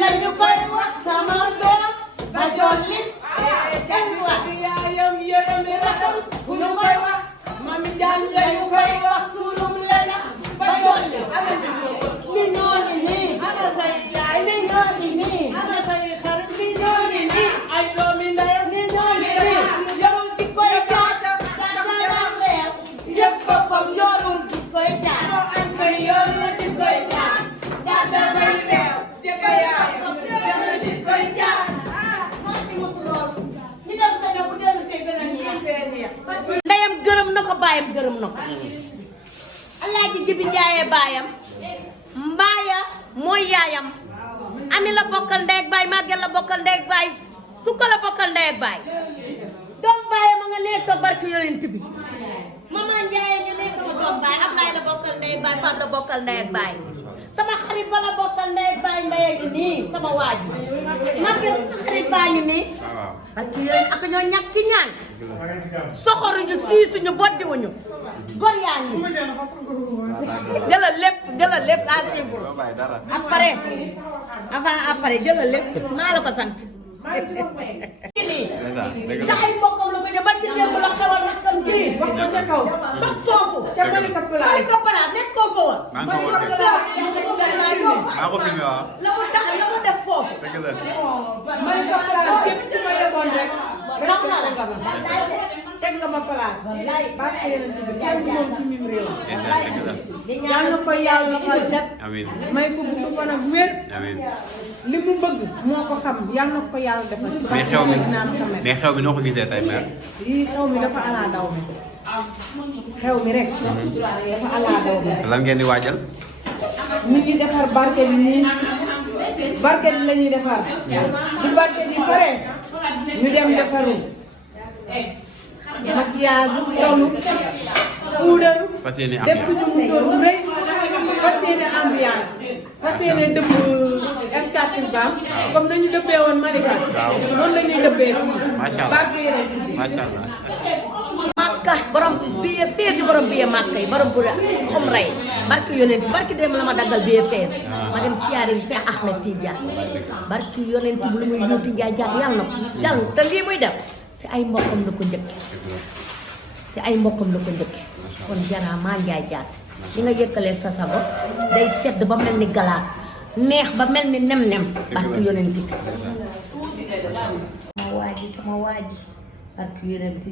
lañu koy wax sama doom ba jolli yaayam yërëmi raxam ku ñu koy wax Mami Jaañ lañu koy wax sulum lena ba jolli ni ñooni nii ana say yaay ni ñooni nii ana say xarit ni ñooni nii ay doomi ndeyam ni ñooni nii yorul ci koy caata dama reew yëpp boppam yorul ci koy caata añ koy yor na ci koy caata caata bay reew jëkka yaayam yor na ci koy caata maa ci mosu loolu ñi dem ka ñëw bu dellu see gën a ñeex fee neex ndeyam gërëm na ko baayam gërëm na ko Alaaji Jibi Njaay baayam Mbaaya mooy yaayam Ami la bokkal ndey ak baay Maguette la bokkal ndey ak baay Sukka la bokkal ndey ak baay doom baayam a nga nekk toog barke yonent bi Mama Njaay nga nekk sama doom baay Ablaay la bokkal ndey ak baay Pape la bokkal ndey ak baay sama xarit ba la bokkal ndey ak baay ndey ak nii sama waaj Maguette sama xarit baa ngi nii ak yooyu ak ñoo ñàkk ki ñaan soxoruñu siisuñu boddiwuñu gor yaa ngi jëlal lépp à suivre après après jëlal lépp maa la ko sant da ay mbokkam la ko jë barki démb la xewal rakkam ji wax ko ca kaw toog foofu ca Malika Pala nekk ko fa woon la mu def foofu Malika Pala képp ci ma defoon rek raw naa la teg nga ma place barke yeneen ci bi kenn moom ci mim réew yal na ko yàlla fa jat may ko gudd fan ak wér li mu bëgg moo ko xam yal na ko yàlla defal mais xew mi noo ko gisee tey mère lii xew mi dafa ala daw mi xew mi rek dafa ala daw mi lan ngeen di waajal ñu ngi defar barke bi nii barke bi la ñuy defar bu barke bi pare ñu dem defaru maquillage solu puudaru fas yéene def suñu musóor bu rëy fas yéene ambiance fas yéene dëpp escapin bam comme nañu dëppee woon Malika noonu la ñuy dëppee macha allah barke yeneen macha allah Makka borom biye feesi borom biye Makka yi borom bu umra yi barki yonent barki dem la ma daggal biye fees ma dem siyaare yi Cheikh Ahmed Tidiane barki yonent bu lu muy yuuti njaay jaar yàlla na ko yàlla te lii muy def si ay mbokkam la ko njëkke si ay mbokkam la ko njëkke kon jaraa maa njaay jaat li nga yëkkalee sa sago day sedd ba mel ni galaas neex ba mel ni nem-nem barki yonent bi sama waaji barki yonent bi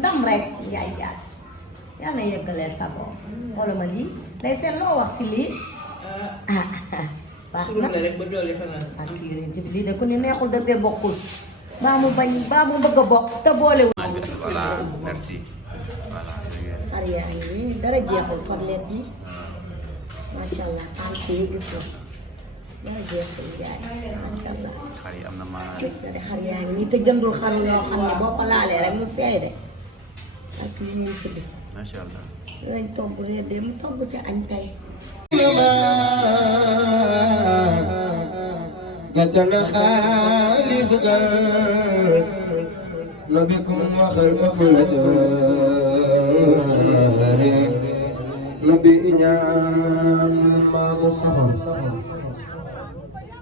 ndam rek njaay jaat yàlla yëkkalee sago xoolal ma lii day seet loo wax si lii baax na barki yonent bi lii de ku ni neexul dafee bokkul baa mu bañ baa mu bëgg a bokk te boolewul. voilà merci voilà. xar yaa ngi nii dara jeexul farleet yi macha allah tànk yi gis nga dara jeexul jaay macha allah. xar yi am na maanaam. gis nga de xar yaa ngi nii te jëndul xar yoo xam ne boo ko laalee rek mu seey de ak yu ñuy tudd. macha allah. dinañ togg réer de mu togg si añ tey. جتنا خالي سكر نبيكم وخلق كل جاري نبي إنيان ما مصطفى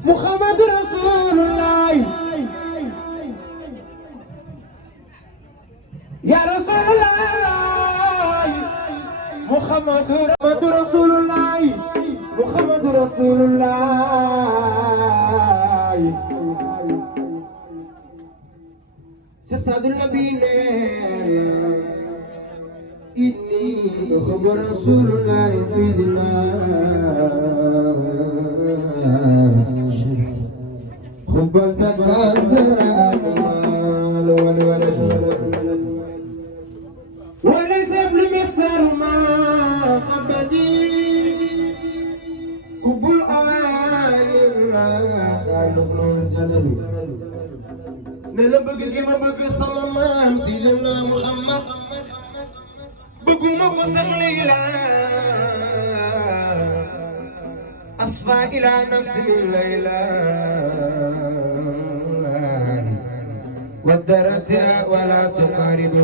محمد رسول الله يا رسول الله محمد رسول الله محمد رسول الله سيد النبي إني خبر رسول الله سيدنا حبا تكسر أموال والولد وليس ابن مصر ما أبدي حب الأوائل خالق الجلل نلا bëgg gi ma bëgg sama maam Seydina Muhammad bëgguma ko sax Layla asfa ila nafsi min Layla ودرتها ولا تقارب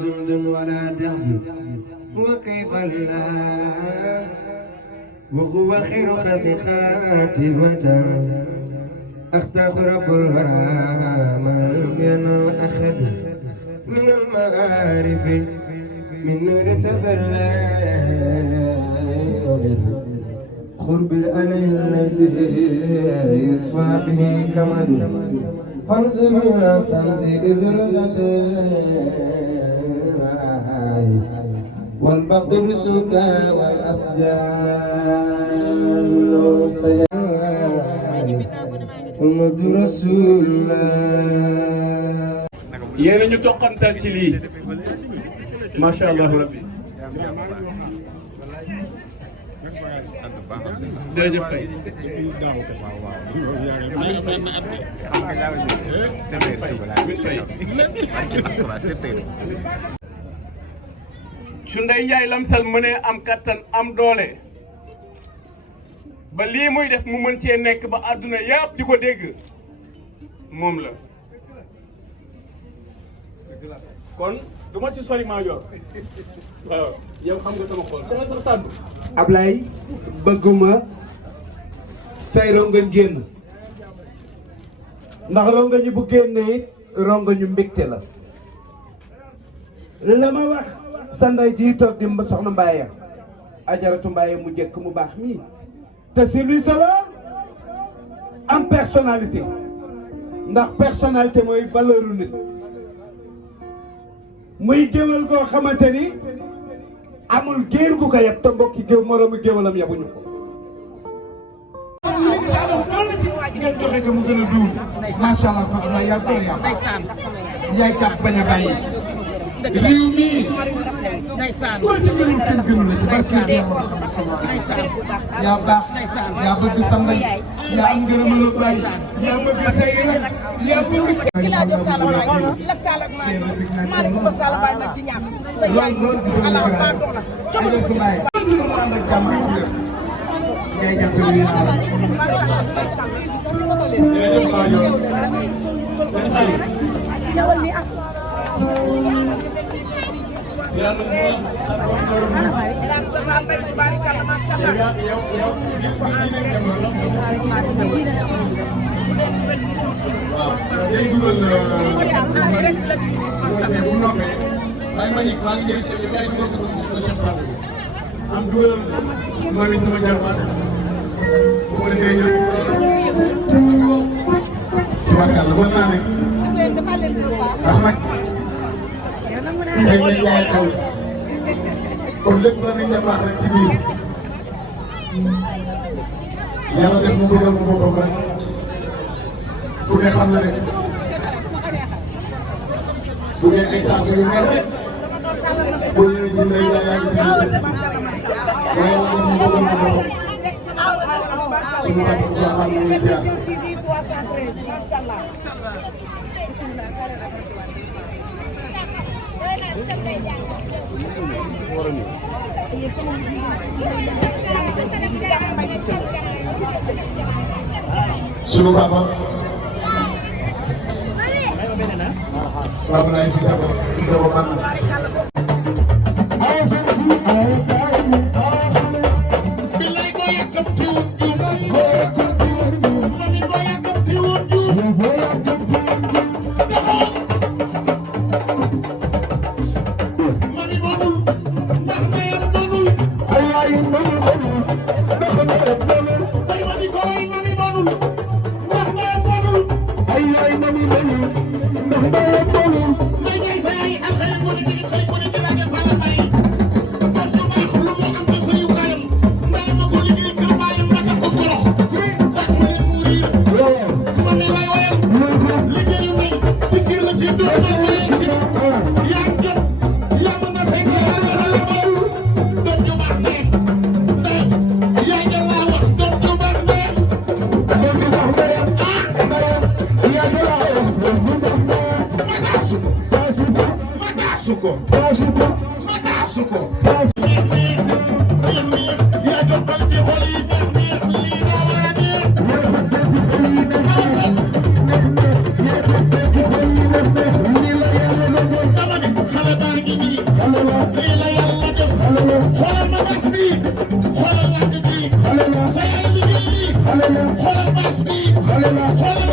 زمد ولا دم وكيف لا وهو خير خلق خاتمة أختاق رب الورى ما لم ينل أحد من المعارف من نور تسلى قرب الأليل الذي يصفى به كمد فانظر إلى الشمس إذ رغت والبغض بالسكى والأسجار محمد رسول الله yéen a ñu toqantal ci lii macha allah rabbi jërëjëf Faye su Ndeye Ndiaye Lamsal mënee am kattan am doole ba lii muy def mu mën cee nekk ba àdduna yëpp di ko dégg moom la kon du ma ci sori Madior waaw yow xam nga sama xol sama sàddu Ablaye bëgguma say rongañ génn ndax rongañu bu génne it rongañu mbégte la la ma wax sa ndey di toog di soxna Mbaye ajaratu Mbaye mu jëkk mu baax mii te si lui solo am personnalité ndax personnalité mooy valeur u nit muy géwal goo xamante ni amul géer gu ko yeb te mbokki géew moroomu géwalam yabuñu ko ngeen joxe ko mu gën a duun macha allah ko la yaa ko yaa yaay sàpp bañ a bàyyi réew mi koo ci gënul kenn gënu la ci barke yàlla yaa baax yaa bëgg sa mbay yaa am ngërëmal a bàyyi yaa bëgg say rek yaa bëgg Kilaajo Sall Baye lakkaal ak maa ko ko Sall Baye ma ci ñaax sa yaay ala ba doona cobu ko ngay jàppale ñu jërëjëf Madior seen xarit day dugal bu noppee maa ngi jël chef yaay dugal sa doom Cheikh Sall am dugalal maa ngi sama jarbaat bu ko defee ñu tubaarkàlla mën naa ne ndax nag tey lañ yaay xew kon lépp la ni ñamaax rek ci biir yàlla def mu bëggal mu boppam rek ku ne xam na ne bu dee ay tànk yu mel rek boo ñëwee ci ndey yaa ngi ci biir waaye yàlla def mu bëggal mu boppam suñu bàtt Moussa Fall ñu ngi ziar sunu papa Papa Laye si sa bopp man Hallelujah.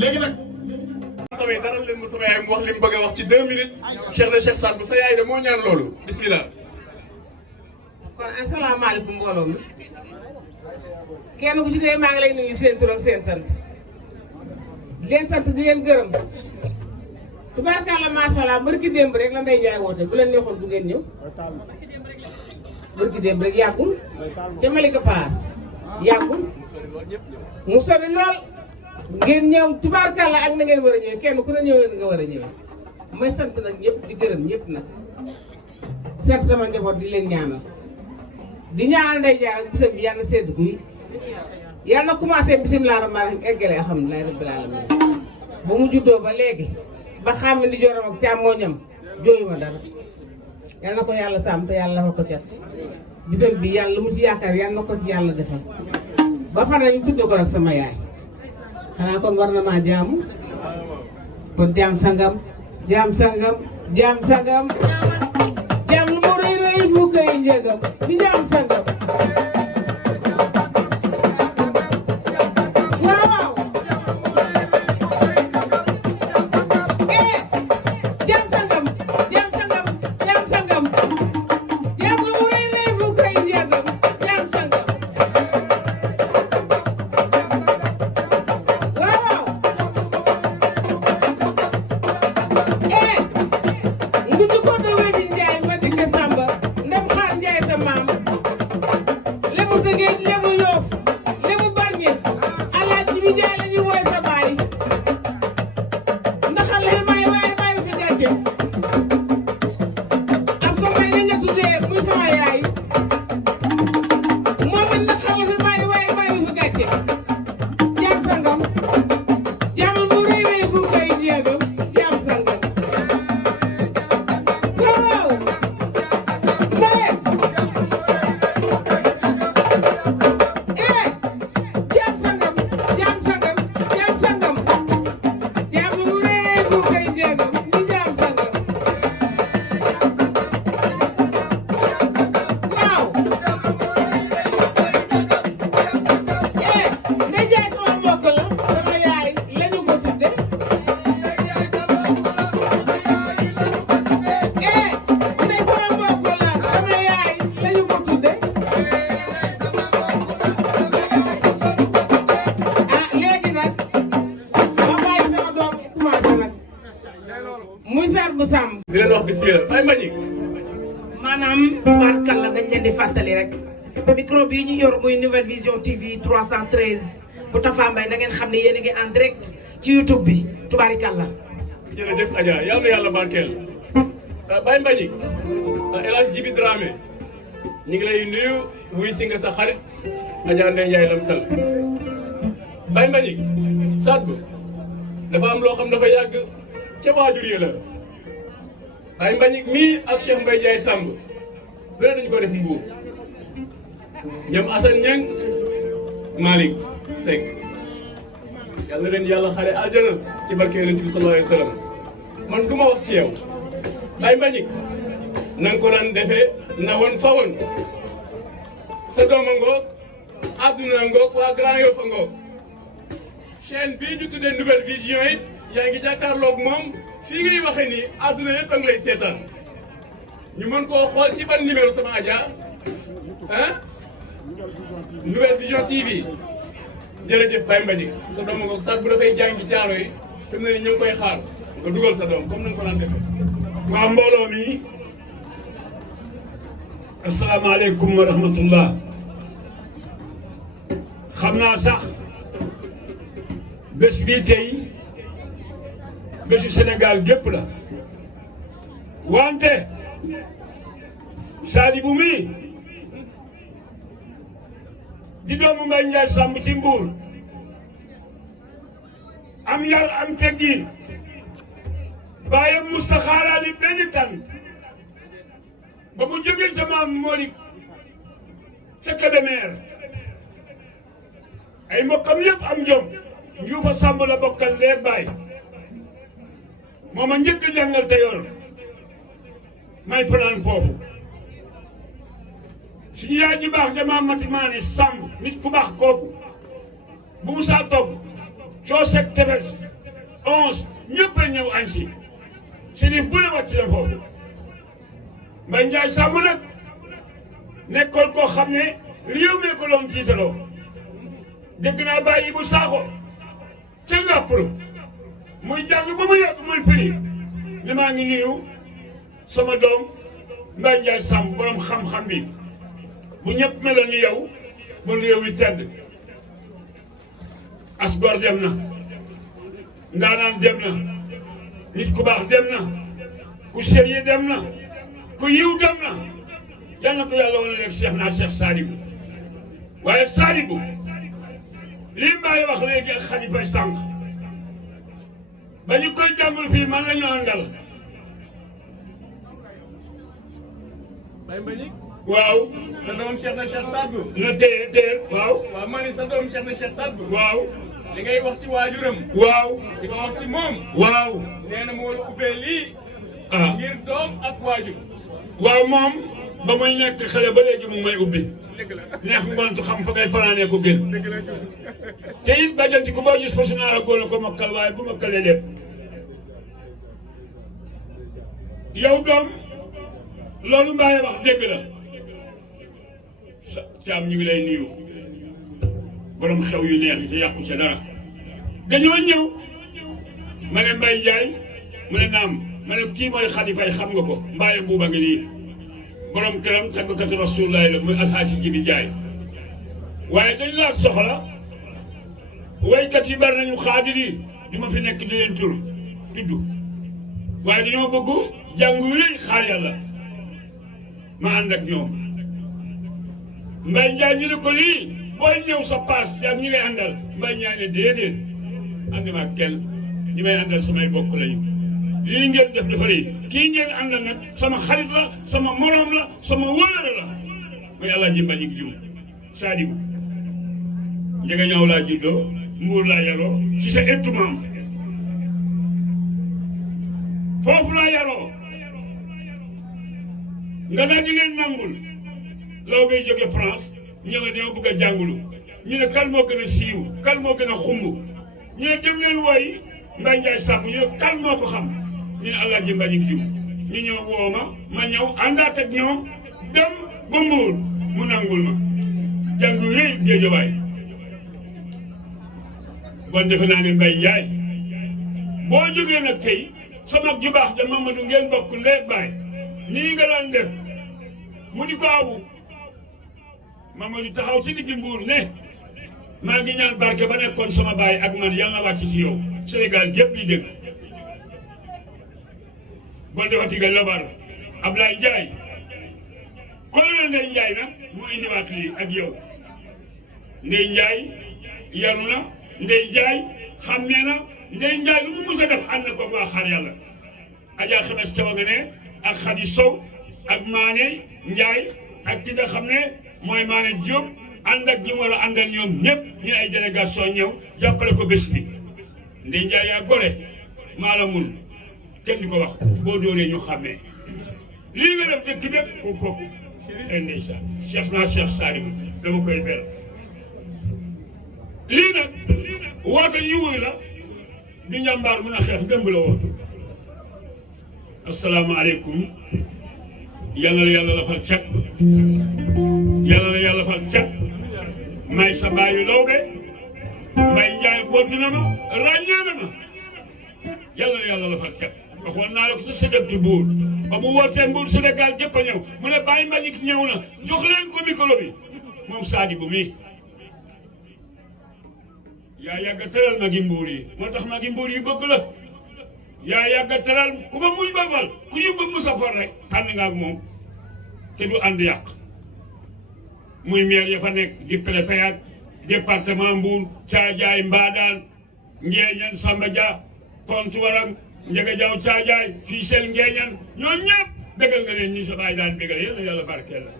léegi nag xamee dara leen ma sama yaay mu wax li mu bëgg a wax ci 2 minutes Cheikh na Cheikh Sadbou sa yaay de moo ñaan loolu bismillah. kon asalaamaaleykum mbooloo mi kenn ku ci dee maa ngi lay nuyu seen tur ak seen sant di leen sant di leen gërëm tubaarkàlla macha allah barki démb rek la Ndeye Ndiaye woote bu leen neexoon du ngeen ñëw barki démb rek yàggul ca Malika Paas yàggul mu sori lool ngeen ñëw tubaarkàlla ak na ngeen war a ñëwee kenn ku ne ñëwee nga war a ñëwee may sant nag ñëpp di gërëm ñëpp nag sant sama njaboot di leen ñaanal di ñaanal Ndeye Ndiaye ak bisam bi yàlla na sedd guy yàlla na commencé bisimilah rahmaani rahiim eggale alhamdulilah rabbil alamin ba mu juddoo ba léegi ba xam ne di joram ak càmmooñam jooyu ma dara yàlla na ko yàlla sàmm te yàlla dafa ko cat bisam bi yàlla lu mu ci yaakaar yàlla na ko ci yàlla defal ba pare ñu tudd ko nag sama yaay xanaa kon war na maa jaamu kon jaam sangam jaam sangam jaam sangam jaam lu mu rëy rëy fu koy njëgam di jaam sangam di leen wax bismillah ay Mbagnick. maa maanaam tubaarkàlla dañ leen di fàttali rek micro bii ñu yor muy Nouvelle Vision TV 313 bu Tafa Mbaye da ngeen xam ne yéen a ngi en direct ci YouTube bi tubaarkàlla. jërëjëf Adja yal na yàlla barkeel Baye Mbagnick sa El Hadj Djibi Dramé ñu ngi lay nuyu wuy si nga sa xarit Adja Ndeye Ndiaye Lam Sall Baye Mbagnick Sadbou dafa am loo xam dafa yàgg ca waajur yi la Baye Mbagnick mii ak Cheikh Mbaye Ndiaye Samb bëre dañu ko def Mbuur ñoom Assane Niang Malick Seck yàlla leen yàlla xare aljana ci barke Yonent bi sallallahu alayhi wa sallam man du ma wax ci yow Baye Mbagnick na nga ko daan defee na woon fa woon sa dooma ngoog àdduna ngoog waa Grand Yoff a ngoog chaîne bii ñu tuddee Nouvelle Vision it yaa ngi jàkkaarloog moom fii ngay waxee nii àdduna yëpp a ngi lay seetaan ñu mën koo xool ci ban numéro sama Adja ah Nouvelle Vision TV jërëjëf Baye Mbagnick sa doom ngoog sax bu dafay jàngi jaaro yi fi mu ne ñu ngi koy xaar nga dugal sa doom comme na nga ko daan defee. waa mbooloo mi asalaamaaleykum wa rahmatullah xam naa sax bés bii tey bésu Sénégal gépp la wante Sadibou mi di doomu Mbaye Ndiaye Samb ci Mbuur am yar am teggin baayam mustaxaaraani benn tànn ba mu jógee sa maam Mori ca Kébémer ay mbokkam yëpp am jom Njuufa Samb la bokkal leer baay moo ma njëkk a jàngal te yor may fanaan foofu suñu yaay ji baax damaa mati maane Samb nit ku baax kooku bu mu saa toog soo seg tebes 11 ñëpp a ñëw añ si Chérif bu ne wàcc la foofu Mbaye Ndiaye Samb nag nekkoon koo xam ne réew mi ko doon tiitaloo dégg naa bàyyi bu saaxo ca ngàppru muy jàng ba mu yàgg muy firi ne maa ngi nuyu sama doom Mbaye Ndiaye Samb borom xam-xam bi bu ñëpp meloon ni yow bu réew mi tedd as gor dem na ndaanaan dem na nit ku baax dem na ku sérieux dem na ku yiw dem na yal na ko yàlla wane leen Cheikh Sadibou waaye Sadibou lii Mbaye wax léegi ak Khalifa sànq ba ñu koy jàngal fii man la ñu àndal Baye Mbagnick waaw sa doom Cheikh na Cheikh Sadbou na téye waaw waaw ma ni sa doom Cheikh na Cheikh Sadbou waaw li ngay wax ci waajuram waaw di ko wax ci moom waaw nee na moo la ubbee lii ngir doom ak waajur waaw moom ba muy nekk xale ba léegi mu may ubbi dëgg la neex ngoon xam fa ngay fanaanee ko gën dëgg la te it bajanti ko boo gis fasu naa la góor ko mokkal waaye bu mokkalee lépp yow doom loolu Mbaye wax dëgg la Caam ñu ngi lay nuyu borom xew yu neex yi te yàqu ca dara dañoo ñëw ma ne Mbaye Ndiaye mu ne naam ma ne kii mooy Khalifa xam nga ko Mbaye Mbuuba ngi nii borom këram tàggkatu Rasulullaay la muy Alxaaji Jibi Njaay waaye dañ laa soxla waykat yi bari nañu xaadir yi du ma fi nekk di leen tur tudd waaye dañoo bëgg jàngu rëy xaar yàlla ma ànd ak ñoom Mbaye Ndiaye ñu ne ko lii booy ñëw sa paas yaa ñu ngay àndal Mbaye Ndiaye ne déedéet ànd ma ak kenn ñi may àndal samay bokk lañu lii ngeen def dafa rëy kii ngeen àndal nag sama xarit la sama morom la sama wëllëre la muy Alaaji Mbagnick Diouf Sadibou njëga ñëw laa juddoo Mbuur laa yaroo ci sa ëttu maam foofu laa yaroo nga daal di leen nangul law bay jóge France ñëw dama bëgg a jàngulu ñu ne kan moo gën a siiw kan moo gën a xumb ñu ne dem leen wooy Mbaye Ndiaye Samb ñu ne kan moo ko xam ñu ne Alaaji Mbagnick Diouf ñu ñëw woo ma ñëw àndaat ak ñoom dem ba Mbuur mu nangul ma jàngu rëy Géejawaay bon defe naa ne Mbaye Ndiaye boo jógee nag tey sama ju baax ja Mamadou ngeen bokk leeg baay nii nga daan def mu di ko awu Mamadou taxaw ci digg Mbuur ne maa ngi ñaan barke ba nekkoon sama baay ak man yàlla na wàcc ci yow Sénégal gépp di dégg bon defati ga lobar Ablaye Ndiaye colonel Ndeye Ndiaye nag moo indiwaat lii ak yow Ndeye Ndiaye yaru na Ndeye Ndiaye xàmmee na Ndeye Ndiaye lu mu mus a def ànd na ko waa xaar yàlla Adja Xemes Cawa nga ne ak Khady Sow ak Mané Ndiaye ak ki nga xam ne mooy Mané Diop ànd ak ñi war a àndal ñoom ñëpp ñu ay délégation ñëw jàppale ko bés bi Ndeye Ndiaye yaa gore maa la mun kenn di ko wax boo doonee ñu xàmmee lii nga def dëkk bépp ko kooku ndeysaan Cheikh Salim dama koy ber lii nag woote ñu wuy la di njàmbaar mun a xeex démb la woon asalaamaaleykum yal na la yàlla lafal cat yal na la yàlla lafal cat may sa baayu law de may njaay bootu na ma ràññee na ma yal na la yàlla lafal cat waxoon naa la ko ci séddatu buur ba mu wootee Mbuur Sénégal gépp a ñëw mu ne Baye Mbagnick ñëw na jox leen ko micro bi moom Sadibou mi yaa yàgga teral magi Mbuur yi moo tax magi Mbuur yi bëgg la yaa yàgga teral ku ma muñ ba fal ku ñu bëgg mu safar rek ànd nga ak moom te du ànd yàq muy maire ya fa nekk di préfet ak département Mbuur Caajaay Mbaadaan Ngeeñan Samba Dia Pont Waram Njega Jaw Caajaay fii sel Ngeeñan ñoom ñëpp bégal nga leen ñu sa baay daan bégal yéen a yàlla barkeel la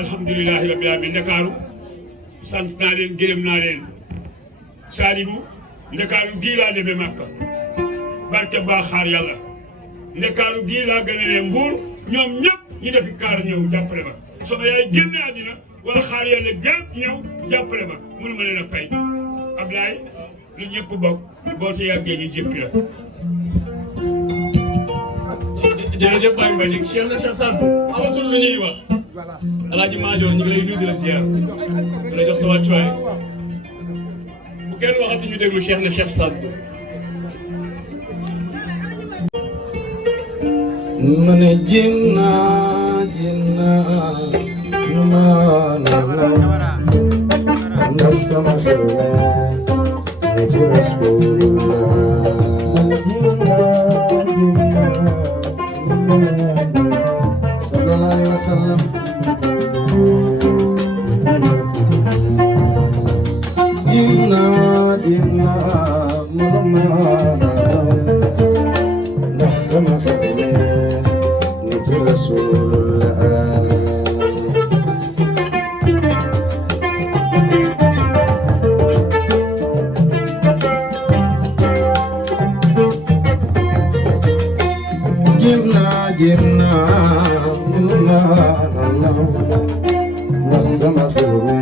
alhamdulilahi rabbil alamin Ndakaaru sant naa leen gërëm naa leen Sadibou Ndakaaru gii laa demee Makka barke baa xaar yàlla Ndakaaru gii laa gën a ne Mbuur ñoom ñëpp ñu defi kaar ñëw jàppale ma sama yaay génne àddina wala xaar yàlla gépp ñëw jàppale ma mënu ma leen a fay Ablaye lu ñëpp bokk boo si yàggee ñu jëppi la jërëjëf Baye Mbagnick Cheikh na Cheikh Sadibou amatul lu ñuy wax Alaaji Maajoor ñu ngi lay nuyu di la ziar di la jox sa wàccuwaay bu kenn waxati ñu déglu Cheikh na Cheikh Sadibou من جنا نما نسم خيرنا نجي رسول الله صلى الله عليه وسلم جنا نما نسم خيرنا رسول الله جبنا منا الله نسمع خيرنا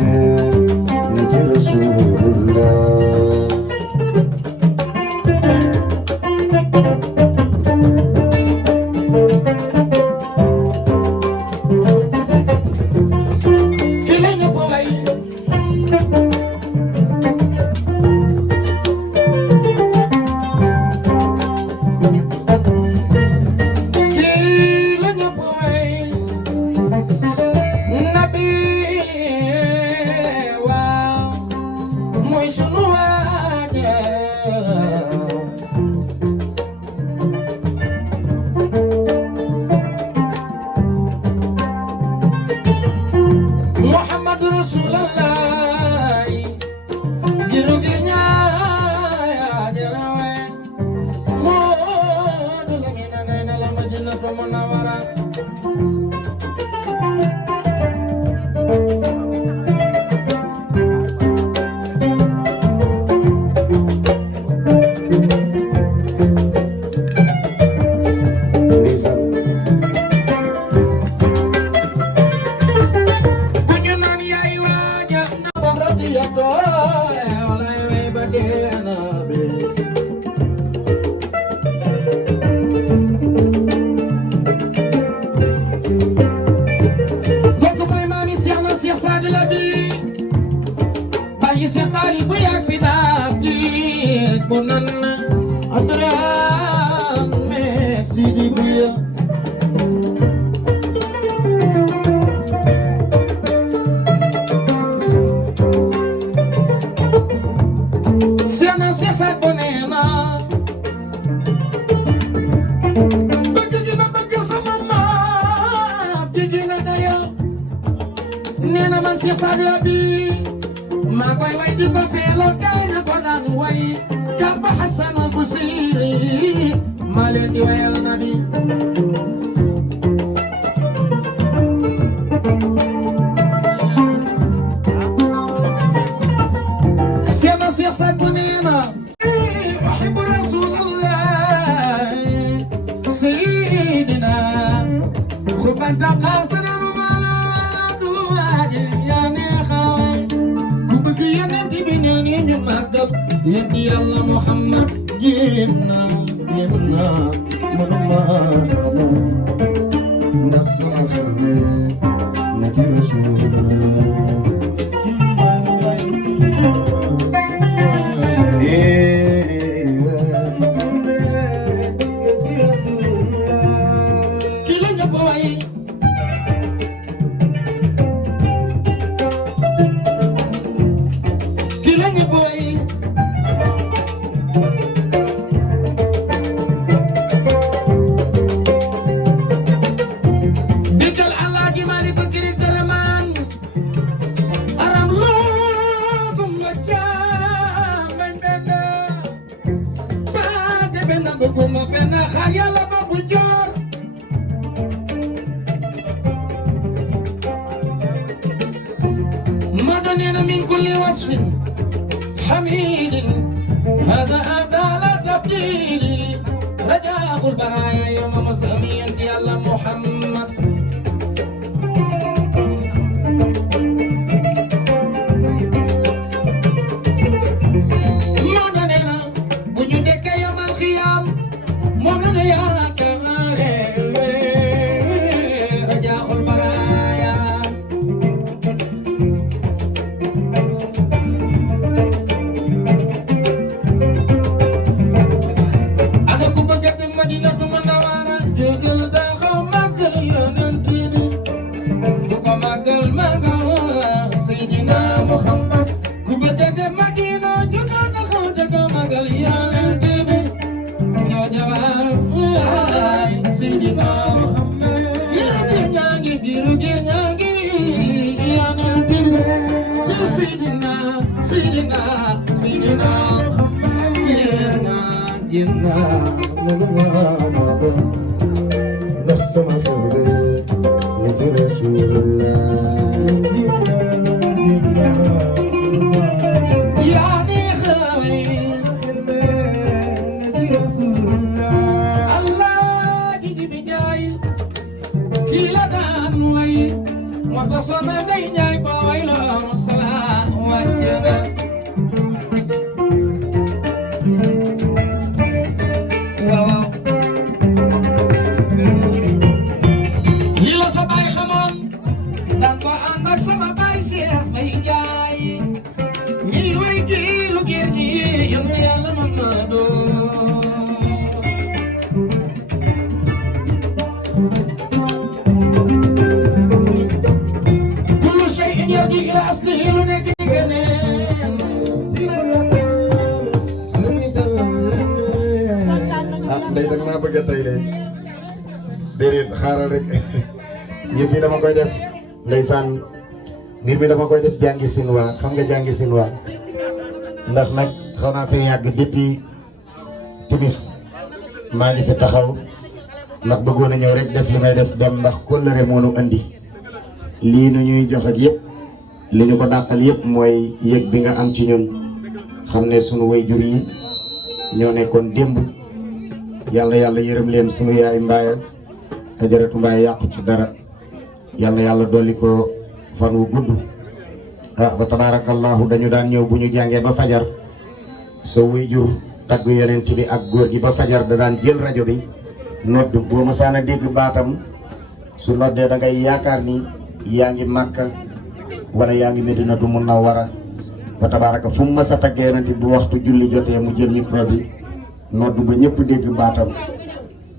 نجي رسول الله nee na man Cheikh Sadio bi maa koy way di ko feeloo gaay na ko daan way Kaba Hassan Busiri maa leen di wayal nabi Cheikh Sadio nee na أحب رسول الله سيدنا خبان تقاصر ومالا دواد يا نخاوي كوبك يا ننتي بنيني نمكب يدي الله محمد جيمنا جيمنا منمانا نسمع خلي نجي رسول الله مدننا من كل وصف حميد هذا أبدال التفضيل رجاء البرايا يوم مسلمين يا الله محمد مدننا بنيدك يوم الخيام مدننا يا رجاء البرايا Madinatu Munawwara jëjël daxaw màggal yonent bi bu ko màggal màggal Seydina Muhammad ku bëgg dem Madina jógal daxaw jógal màggal yonent bi ñoo jawal Seydina Muhammad giru ñaangi yonent bi ci Seydina ينا نفس ما خلي نجي رسول الله يا بخوي نجي رسول الله الله جيجي بجاي كيلا دان وي متصنا داي جاي بوي لو مصطفى وجهنا ndey dag maa bëgg a tey de déedéet xaaral rek yëf yi dama koy def ndeysaan mbir mi dama koy def jàngi sinwaa xam nga jàngi sinwaa ndax nag xaw naa fee yàgg depuis timis maa ngi fi taxaw ndax bëggoon a ñëw rek def li may def dem ndax kóllëre moo nu andi lii nu ñuy jox ak yëpp li ñu ko dàqal yëpp mooy yëg bi nga am ci ñun xam ne sunu waajur yi ñoo nekkoon démb yàlla yàlla yërëm leen sunu yaay Mbaye Ajaratu Mbaye yàqu ci dara yàlla dolli ko fan wu gudd ah ba tabarakallahu dañu daan ñëw bu ñu jàngee ba fajar sa waajur tagg yonent bi ak góor gi ba fajar da daan jël rajo bi nodd boo ma saana dégg baatam su noddee da ngay yaakaar ni yaa ngi Makka wala yaa ngi Medinatu Munawwara ba tabaraka fu mu mës a tagg yonent bi bu waxtu julli jotee mu jël micro bi noddu ba ñëpp dégg baatam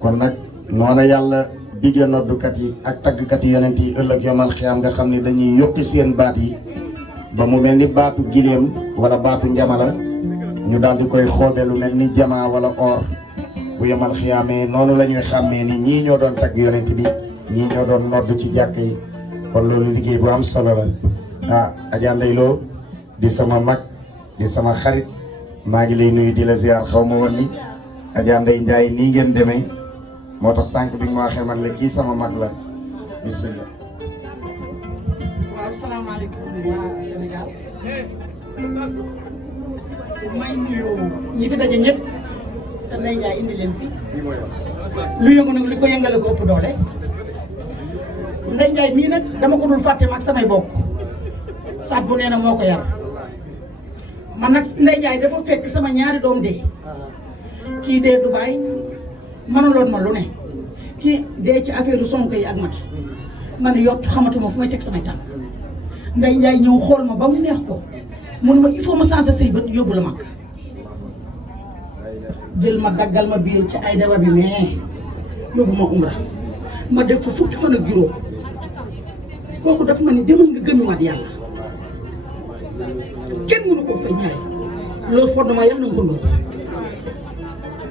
kon nag noona yàlla digge noddukat yi ak taggkat yi yonent yi ëllëg yomal xiyaam nga xam ne dañuy yokki seen baat yi ba mu mel ni baatu gileem wala baatu njamala ñu daal di koy xoobe lu mel ni jamaa wala or bu yomal xiyaamee noonu la ñuy xàmmee ni ñii ñoo doon tagg yonent bi ñii ñoo doon noddu ci jàkk yi kon loolu liggéey bu am solo la ah Adja Ndeye Lo di sama mag di sama xarit maa ngi lay nuyu di la ziar xaw ma woon ni Adja Ndeye Ndiaye nii ngeen demee moo tax sànq bi nga ma waxee man la kii sama mag la bismillah. waaw salaamaaleykum waa Sénégal may nuyu ñi fi daje ñëpp te Ndeye Ndiaye indi leen fi lu yëngu nag li ko yëngale ko ëpp doole Ndeye Ndiaye mii nag dama ko dul fàtte mag samay bokk saat bu nee na moo ko yar man nag Ndeye Ndiaye dafa fekk sama ñaari doom dee kii dee Dubaay mënuloon ma lu ne kii dee ci affaire Sonko yi ak Macky man yott xamatuma fu may teg samay tànk Ndeye Ndiaye ñëw xool ma ba mu neex ko mun ma il faut ma changer say bët yóbbu la mag jël ma daggal ma biir ci ay dara bi mais yóbbu ma umra ma def fa fukki fan ak juróom kooku daf ma ni demal nga gëmiwaat yàlla kenn mënu koo fay ñaay loolu fondement yàlla na nga ko ndox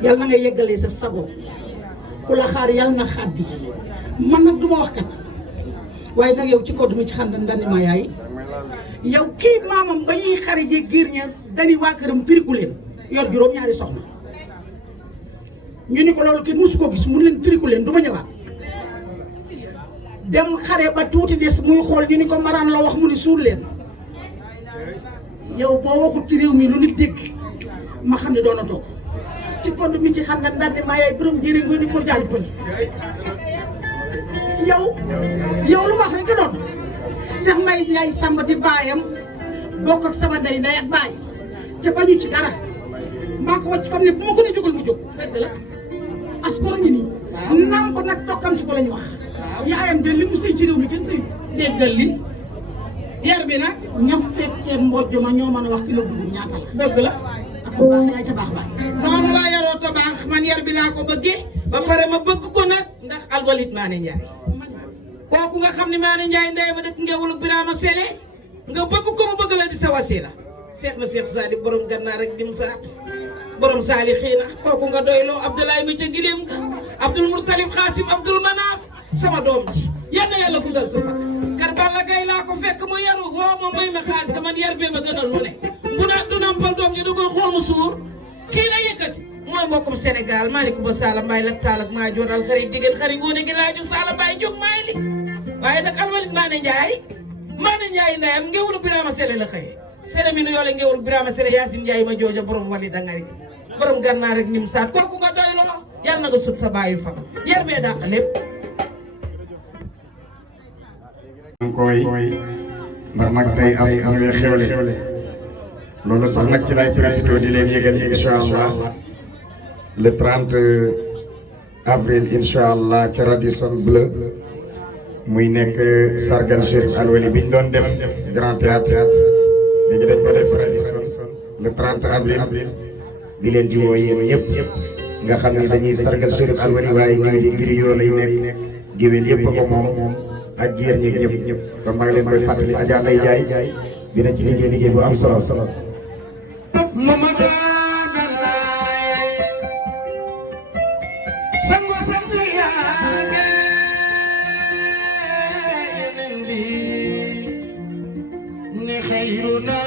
yàlla na nga yeggalee sa sago ku la xaar yàlla na xaat bi man nag du ma wax kat waaye nag yow ci code mi ci xam ndandi ma yaay yow kii maamam ba ñuy xare ji giir ña dañuy waa këram firiku leen yor juróom-ñaari soxna ñu ni ko loolu kenn musu ko gis mun leen firiku leen du ma ñëwaat dem xare ba tuuti des muy xool ñu ni ko maraan la wax mu ni suul leen yow boo waxut ci réew mi lu nit dégg ma xam ne doona toog ci code mi ci xam nga ndandi ma yaay borom jëriñ ngo ni ko jaay pëñ yow lu wax rek nga doon Cheikh Mbaye Ndiaye Samba di baayam bokk ak sama ndey ak baay te bañu ci dara maa ko wàcc fam ne bu ma ko ne jógal mu jóg dëgg la as ko la ñu nii naan ko nag tokkam ci ko la ñu wax yaayam de li mu sëy ci réew mi kenn sëy déggal li yar bi nag ña fekkee mbojj ma ñoo mën a wax kilo dugub ñaata la dëgg la ak bu baax yaay ca baax baay noonu laa yaroo ta baax man yar bi laa ko bëggee ba pare ma bëgg ko nag ndax alwalit Mané Ndiaye kooku nga xam ne Mané Ndiaye ndey ma dëkk Ngewul Birama Sele nga bëgg ko mu bëgg la di sa wasila seex na seex Sadi borom gànnaar rek dim saat borom saali xiina kooku nga doyloo Abdoulaye mi ca gileem ka Abdoul Moutalib Xaasim Abdoul Manaaf sama doom ji yal na yàlla guddal sa fan kar Balla Gaye laa ko fekk mu yaru woo ma may ma xaalis te man yar bee ma gënal lu ne bu naat du nampal doom ji da koy xool mu suur kii la yëkkati mooy mbokkum Sénégal Malick Ba Sala Mbaye la taal ak maa joral xarit jigéen xarit ngoone gi laaju Sala Mbaye jóg maay li waaye nag alwalit Mané Ndiaye ndeyam Ngewul Birama Sele la xëyee Sele mi nu yoole Ngewul Birama Sele Yacine Ndiaye ma jooja borom wali dangari borom gànnaar rek nim saat kooku nga doy loo yàlla na nga sut sa bàyyi fa yar bee dàq lépp koy ndax nag tey as ñëwee xewle loolu sax nag ci lay profité di leen yëgal incha allah le 30 avril incha allah ca Radisson Blu muy nekk sargal Chérif Alwely bi ñu doon def grand théâtre léegi dañ ko def Radisson le 30 avril di leen di woo yéen ñëpp nga xam ne dañuy sargal Chérif Alwely waaye ñu ngi ngir yoo lay nekk géwél yëpp ko moom ak jéer ñi ñëpp kon maa ngi leen koy fàttali Adja Ndeye Ndiaye dina ci liggéey bu am solo Mamadou Abdoulaye sangu yaage yeneen bi ne xayruna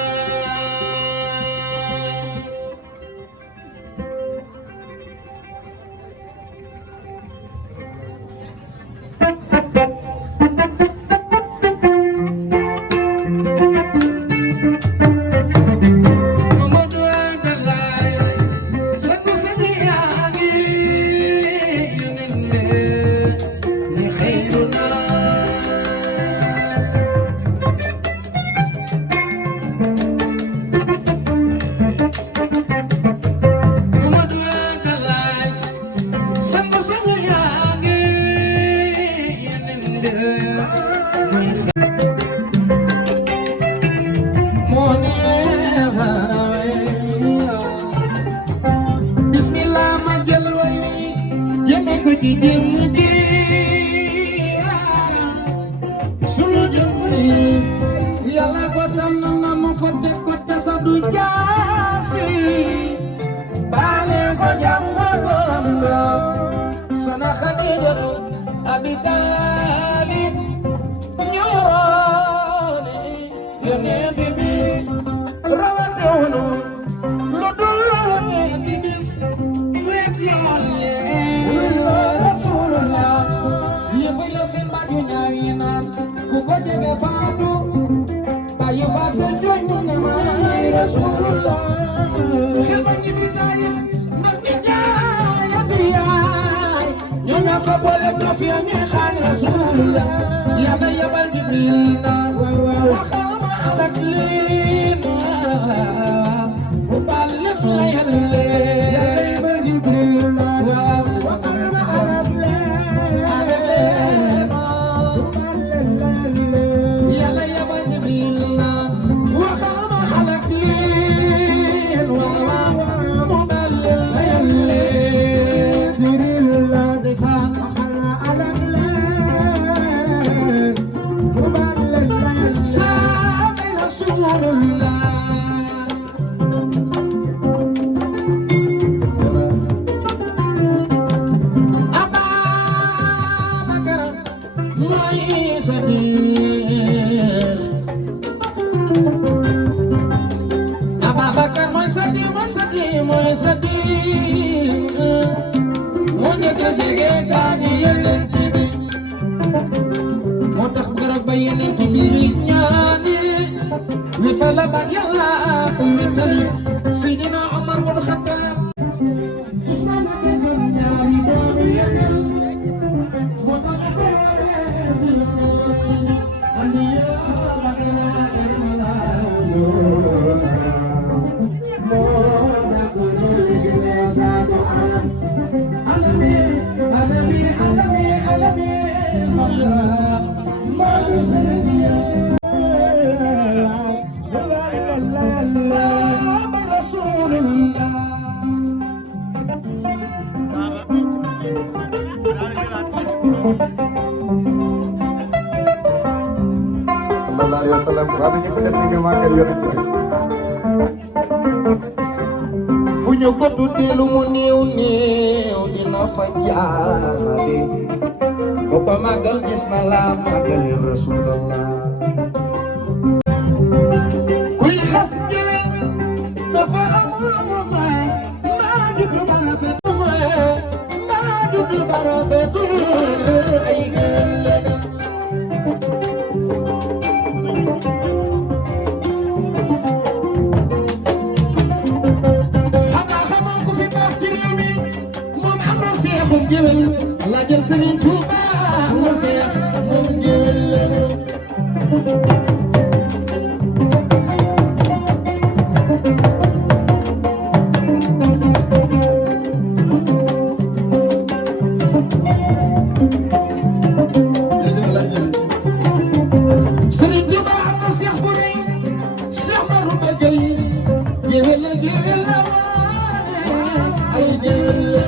Sana Khadijatu Abi Talib ñoo yonent bi rawatewunu lu dul ñeenti bis wet yàlla rasulullah yëfa la seen baat yu ñaaw yi naan ku ko jege faatu bàyyi faatu jooy mu ne maay rasulullah xel ma ngi bi taayif nag ci jaayati yaay ñoo ñaa ko boole trafiya ñuy xaañ rasulullah yàlla yabal jibril naan waxal ma alak liin mu baal lépp la yàlla yabal jibril naan waxal ma alak liin yàlla yabal jibril naan waxal ma alak liin mu baal lépp la yàlla jibril naan desaan alak liin mu baal lépp la yàlla saami rasulullah Ababakar mooy sadi moo njëkk a jege gaañi yonent bi moo tax garab ba yonent bi rit ñaani wi fa la ban yàlla ko wéttali Seydina Omar bun Xattaab Usmaan ak ñaari doomi yonent moo tax ko sallallahu alayhi wa sallam waaw ñëpp def ni nga màggal yonent bi fu ñu ko tuddee lu mu néew néew dina fa jaarale ku ko màggal gis na la màggal rasulullah kuy xas jële dafa amul may maa judd ba rafet maa judd ba rafet ay gëllëg la jël Serigne Touba mo seex moom jël Serigne Touba am na seex bu rëy seex fa ru ba jël jëwel la ay jëwel la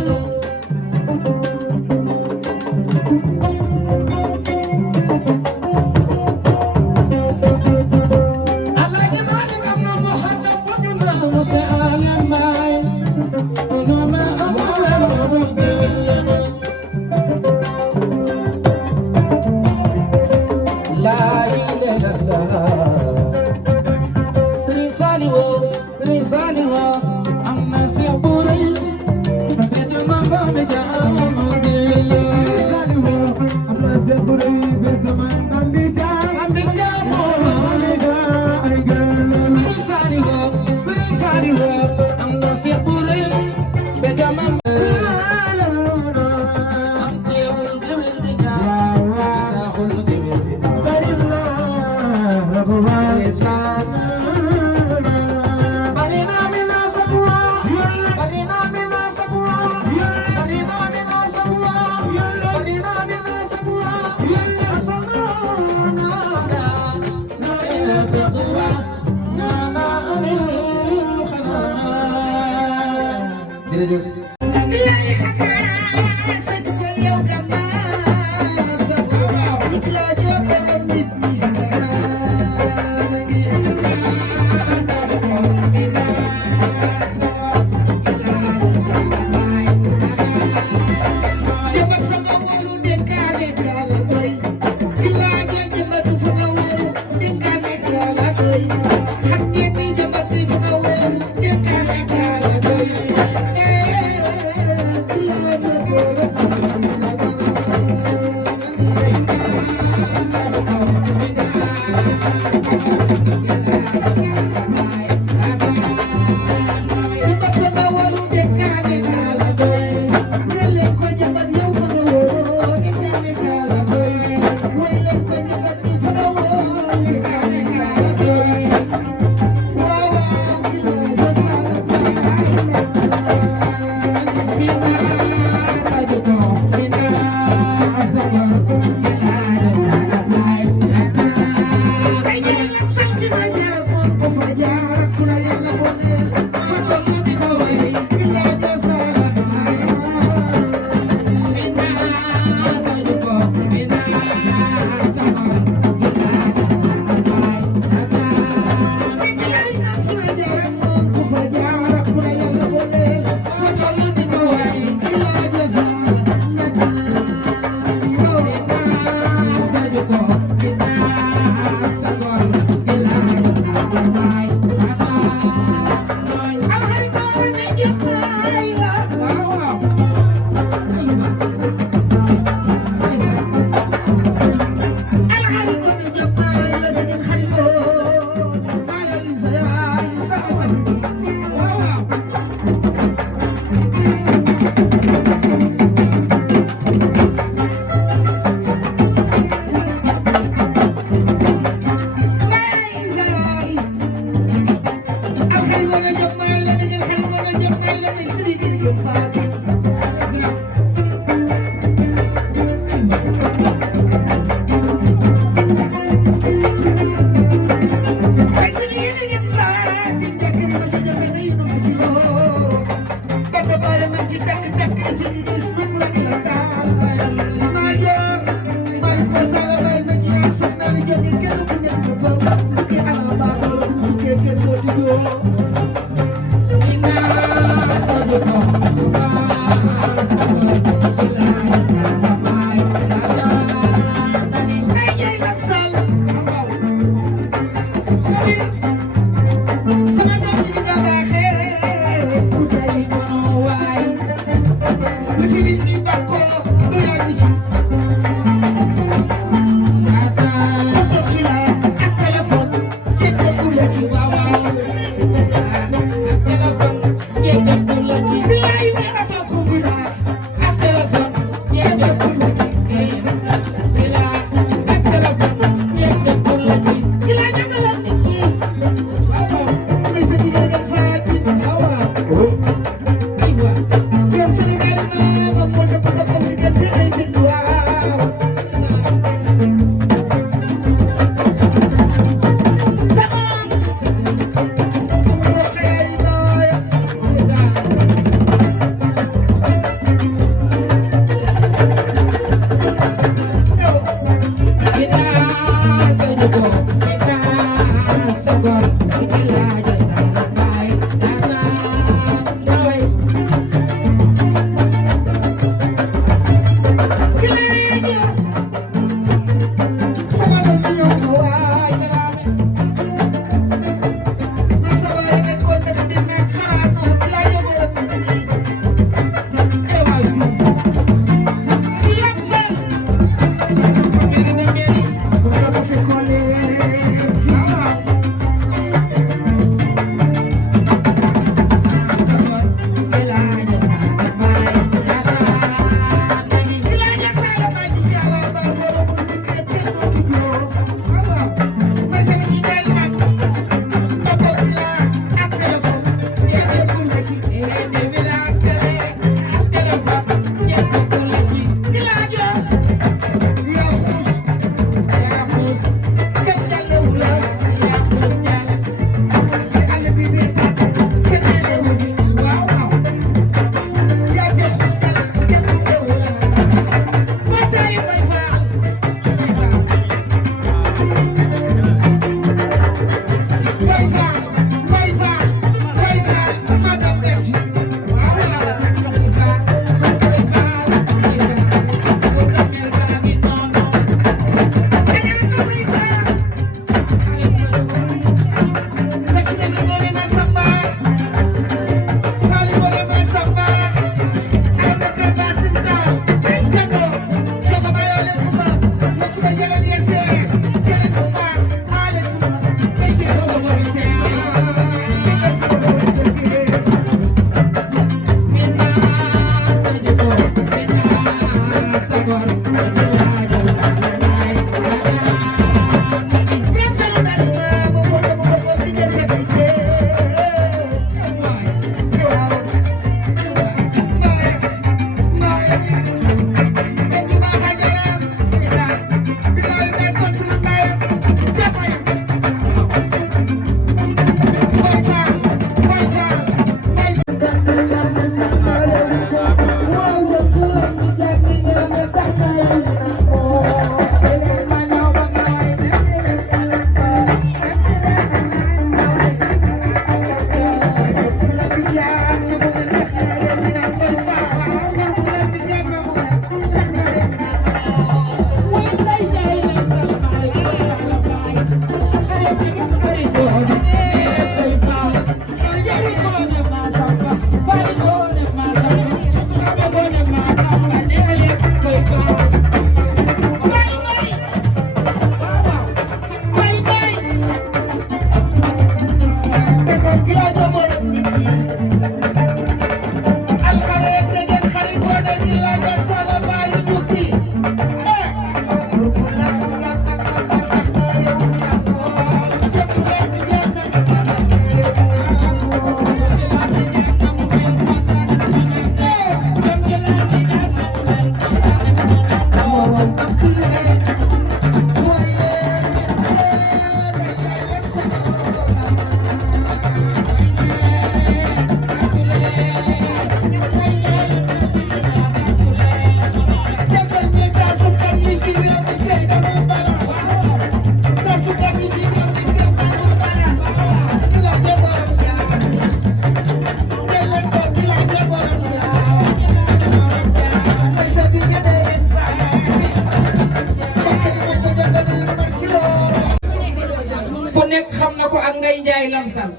na ko ak Ndeye Ndiaye Lamsal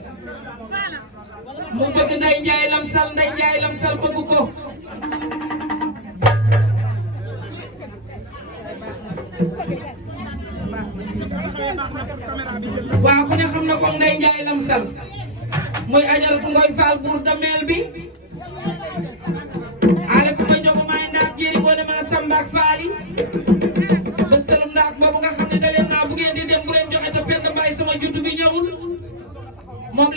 mu bëgg Ndeye Ndiaye Lamsal Ndeye Ndiaye Lamsal bëgg ko waaw ku ne xam na ko Ndeye Ndiaye Lamsal muy Ajaratu Ngoy Fall buur dameel bi ale ku ma jogo maay ndaak jéeri boo ma Samba ak Faali bëstalum ndaak boobu nga xam ne da leen naa bu ngeen di dem bu leen joxe te Penda Mbaay sama juddu bi ñëwul moom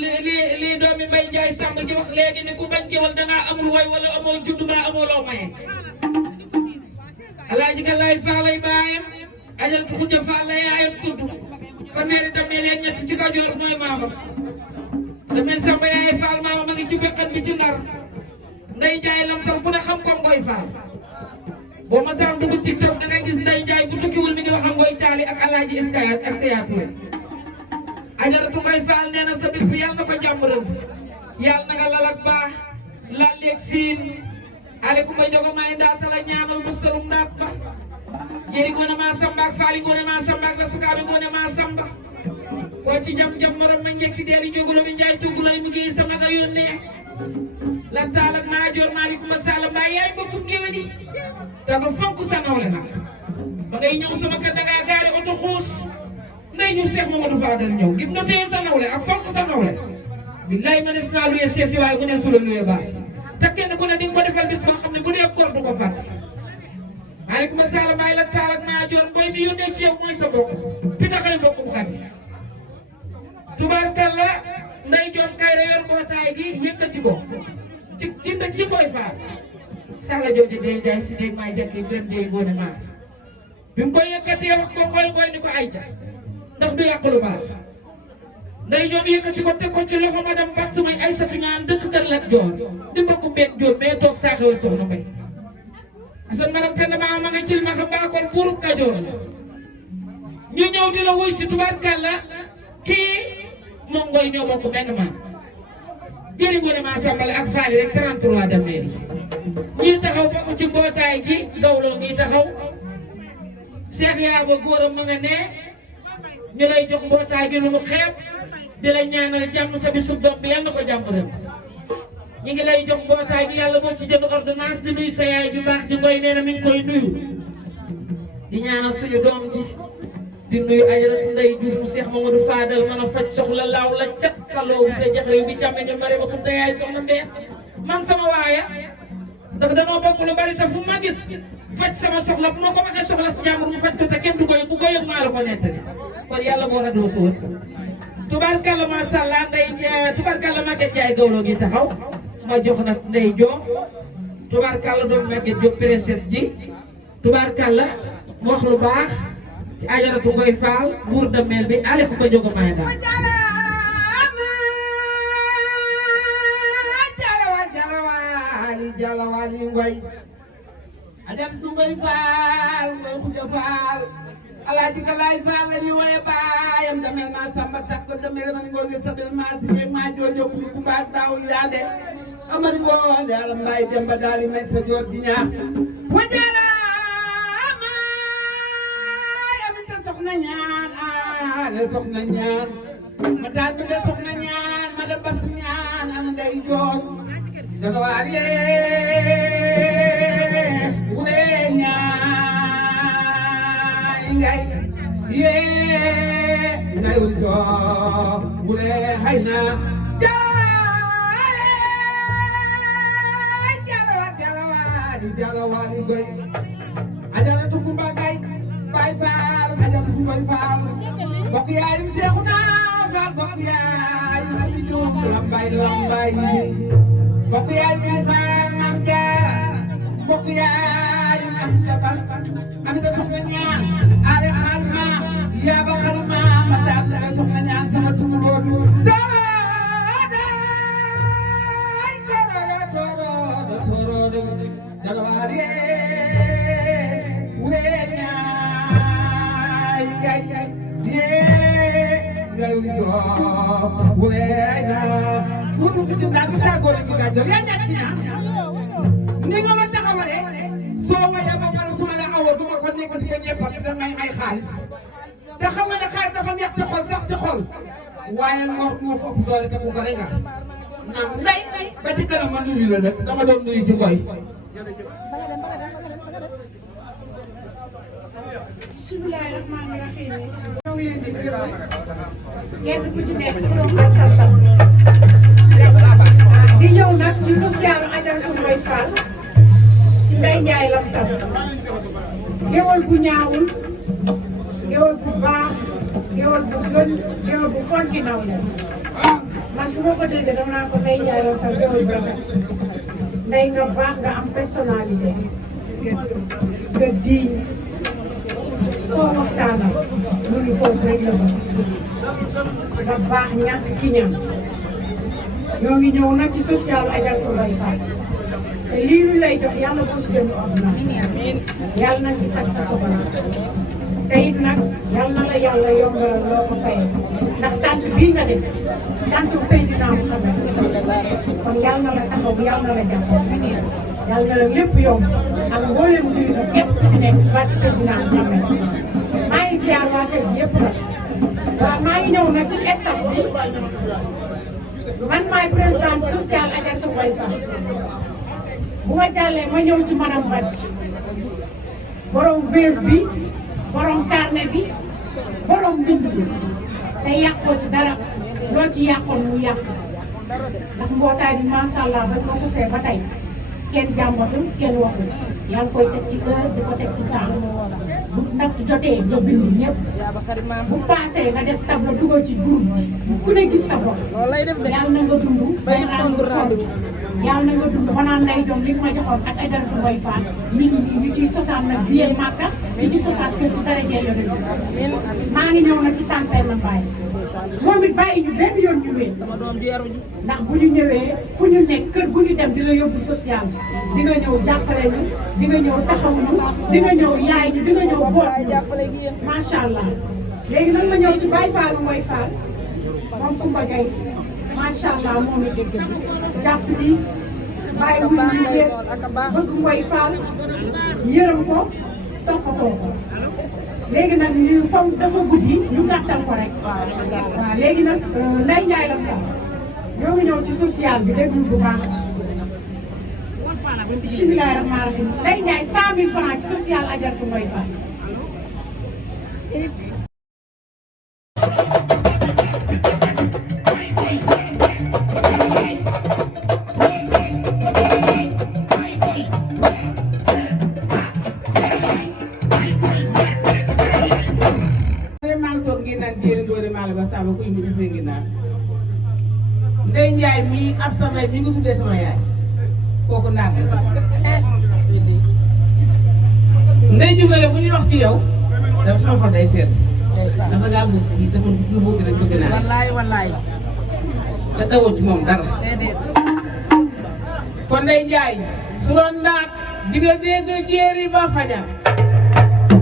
li doomi Mbay Njaay Sàmb ji wax léegi ni ku bañ géwal dangaa amul woy wala amoo juddu ba amoo loo maye Alaaji Galaay Faalay baayam Ajaratu Xuja Faal la yaayam tudd fanweeri dameel leen ñett ci Kajoor mooy maamam dameel Samba yaay Faal maamam a ngi ci bekkat bi ci Ndar Ndeye Ndiaye Lamsal ku ne xam ko Ngoy Faal boo ma saam dugg ci taw dangay gis Ndeye Ndiaye bu tukkiwul mi ngi wax ak Ngoy Caali ak Alaaji Iskaya Ajaratu Ngoy Faal nee na sa bis bi yàlla na ko jàmm rëdd yàlla na nga lal ak baax lal leeg siin ale ku ma jogo may ndaata la ñaanal mustarum ndaat ba jëri ngoone maa Samba ak Faali ngoone maa Samba ak la sukaabi ngoone maa Samba koo ci jam morom ma njëkki deeri jógulo mi Njaay tugguloy mu ngi sama nga yónnee la taal ak maajoor maaleykum salaam mbaa yaay mbokkum géwél yi te nga fonk sa nawle nag ba ngay ñëw sama kër da ngaa gaare oto xuus nday ñu Seex Mamadou Fadal ñëw gis nga téye sa nawle ak fonk sa nawle billaay ma ne si naa luye seesi waaye bu ne su la luye baas te kenn ku ne di nga ko defal bis boo xam ne bu dee kor du ko fàtte maaleykum salaam mbaay la taal ak maajoor mboy mi yónnee ci yow mooy sa bokk pi taxay mbokkum xat tubaarkalla nday joom kayre yor mbootaay gi yëkkati ko ci Ngoy Faal sala jooje Ndeye Ndiaye si dégg maay jàkki Birame Ndeye Ngoone maa bi mu koy yëkkatee wax ko Ngoy ni ko ayca ndax du yàq lu baax nday joom yëkkati ko teg ko ci loxo ma dem bat sumay ay satu ñaan dëkk kër Lat Joor di mbokku mbeen Jóob mais toog saaxewal soxna Mbay asan maram Penda maa ma nga cil ma xam baa kon buurub Kajoor la ñu ñëw di la wuy si tubaarkalla kii moom Ngoy ñoo bokk benn maam jëri ngoone maa Sambale ak Faali rek 33 dameel ñii taxaw bokk ci mbootaay gi gawloo ngi taxaw Seex Yaaba góoram ma nga ne ñu lay jox mbootaay gi lu mu xeeb di la ñaanal jàmm sa bisu doom bi yal na ko jàmm rek ñi ngi lay jox mbootaay gi yàlla moo ci jënd ordonnance di nuyu sa yaay ju baax di Ngoy nee na mi ngi koy nuyu di ñaanal suñu doom ji di nuyu Ajaratu Ndey Juuf mu Seex Mamadou Fadal mën a faj soxla laaw la cat faloo bu sa jaxrew bi càmme ñu mare ba kum te yaay soxna mbeen man sama waaya ndax danoo bokk lu bari te fu ma gis faj sama soxla bu ma ko waxee soxla si jàmbur mu faj ko te kenn du ko yëg ku ko yëg maa la ko nettali kon yàlla boo radoo sa wër tubaarkalla masha Allah Ndey tubaarkalla Maguette Ndiaye gawloo gi taxaw ma jox nag Ndey Joom tubaarkalla doom Maguette Diop princesse ji tubaarkalla mu wax lu baax ci Ajaratu Ngoy Faal buur dameel bi ale ku ko jóg maay daal jalawali Ngoy Ajaratu Ngoy Faal Ngoy Xuja Faal Alaaji Galaay Faal la ñu woye baayam dameel maa Samba takko dameel ma ngoone sabel maa si jeeg maa joojo ku mbaa daaw yaande amari ngoone ala mbaay demba daali may sa joor di ñaax wajana soxna ñaan ale soxna ñaan ma daal di soxna ñaan ma dem bas ñaan ana Ndey Joom dana waar yee wule ñaan ngay yee ngayul joo wule hay na jalawaali Ngoy Ajaratu Kumba Gay Baay Faal Ajaratu Ngoy Faal bokk yaayum Seexu naa Faal bokk yaayum Abi Jóob lambay bokk yaayum Faal Maam Jaara bokk yaayum am tabal am da soxna ñaan ale xaal ma yaa ba xal ma ma taab da soxna ñaan sama tukulóor torodo jalwaar yee wure ñaay gay yee ngay wujo wure ay na wutu bi ci ndaa sa ko la gi gajjo yaa ñaan ci ñaan ni nga ma taxawale soo waya ba wala su ma la awoo du ma ko nekkati ko ñeppal da may ay xaalis te xam nga ne xaalis dafa neex ci xol sax ci xol waaye ngor moo ko ëpp doole te bu ko rek nga naam ndey ba ci kanam ma nuyu la nag dama doon nuyu ci koy bismillaahi rahmaani rahiim ñoo ngi leen di gërëm kenn ku ci nekk turam ak santam di ñëw nag ci social Adjaratou Ngoye Fall ci Ndeye Ndiaye Lamsam géwël bu ñaawul géwël bu baax géwël bu gën géwël bu fonki naw la man fu ma ko déggee dama naa ko Ndeye Ndiaye Lamsam géwël bu rafet ndey nga baax nga am personnalité nga diiñ koo waxtaanal mu ngi kooku rek la nga baax ñàkk ki ñam ñoo ngi ñëw nag ci social Adjaratou Ngoye Fall te lii lu lay jox yàlla boo si jënd ordonnance yàlla nag ci faj sa soxla te it nag yàlla na la yàlla yombalal loo ko fayee ndax tànt bii nga def tàntu Seydina Muhammad kon yàlla na la taxaw yàlla na la jàppal yàlla na la lépp yomb ak mboolem jullit ak yëpp fi nekk ci barke Seydina Muhammad maa ngi ziar waa kër gi yëpp nag waaw maa ngi ñëw nag ci staff bi man maay présidente sociale Adjaratou Ngoye Fall bu ma jàllee ma ñëw ci madame Badji borom veuve bi borom carnet bi borom mbind bi te yàqoo ci dara loo ci yàqoon mu yàq ndax mbootaay bi macha allah bañ ko sosee ba tey kenn jàmbatul kenn waxul yaa ngi koy teg ci heure di ko teg ci temps bu ndax jotee nga bind ñëpp bu paasee nga def tableau dugal ci groupe bi ku ne gis sa bopp yàlla na nga dund bay rendre compte yàlla na nga dund ba naan lay doon li nga ma joxoon ak Adjaratou Ngoye Fall mi ngi nii ñu ciy sosaan nag biir Màkka ñu ci sosaan kër ci dara jee yonent maa ngi ñëw nag ci tàmpeel na bàyyi moom it bàyyi ñu benn yoon ñu wéet ndax bu ñu ñëwee fu ñu nekk kër gu ñu dem di la yóbbu social di nga ñëw jàppale ñu di nga ñëw taxaw ñu di nga ñëw yaay ñu di nga ñëw boot ñu macha allah léegi nan ma ñëw ci Baye Fall Ngoye Fall moom Kumba Gaye macha allah moom it jàpp ci bàyyi wuñ ñu wéet bëgg Ngoye Fall yërëm ko toppatoo ko léegi nag ñu comme dafa guddi ñu gàttal ko rek waaw léegi nag Ndeye Ndiaye Lamsam ñoo ngi ñëw ci social bi déglu bu baax bismillaahi rahmaani rahiim Ndeye Ndiaye 100 000 francs ci social Adjaratou Ngoye Fall Ndeye Ndiaye mii ab samay mi nga tuddee sama yaay kooku naan Ndeye Diouf bu ñuy wax ci yow dafa sama xol day seet dafa ngaa bëgg dafa lu bëgg rek bëgg naa wallaay te dawoo ci moom dara kon Ndeye Ndiaye su doon naat di nga dégg jéeri ba fajar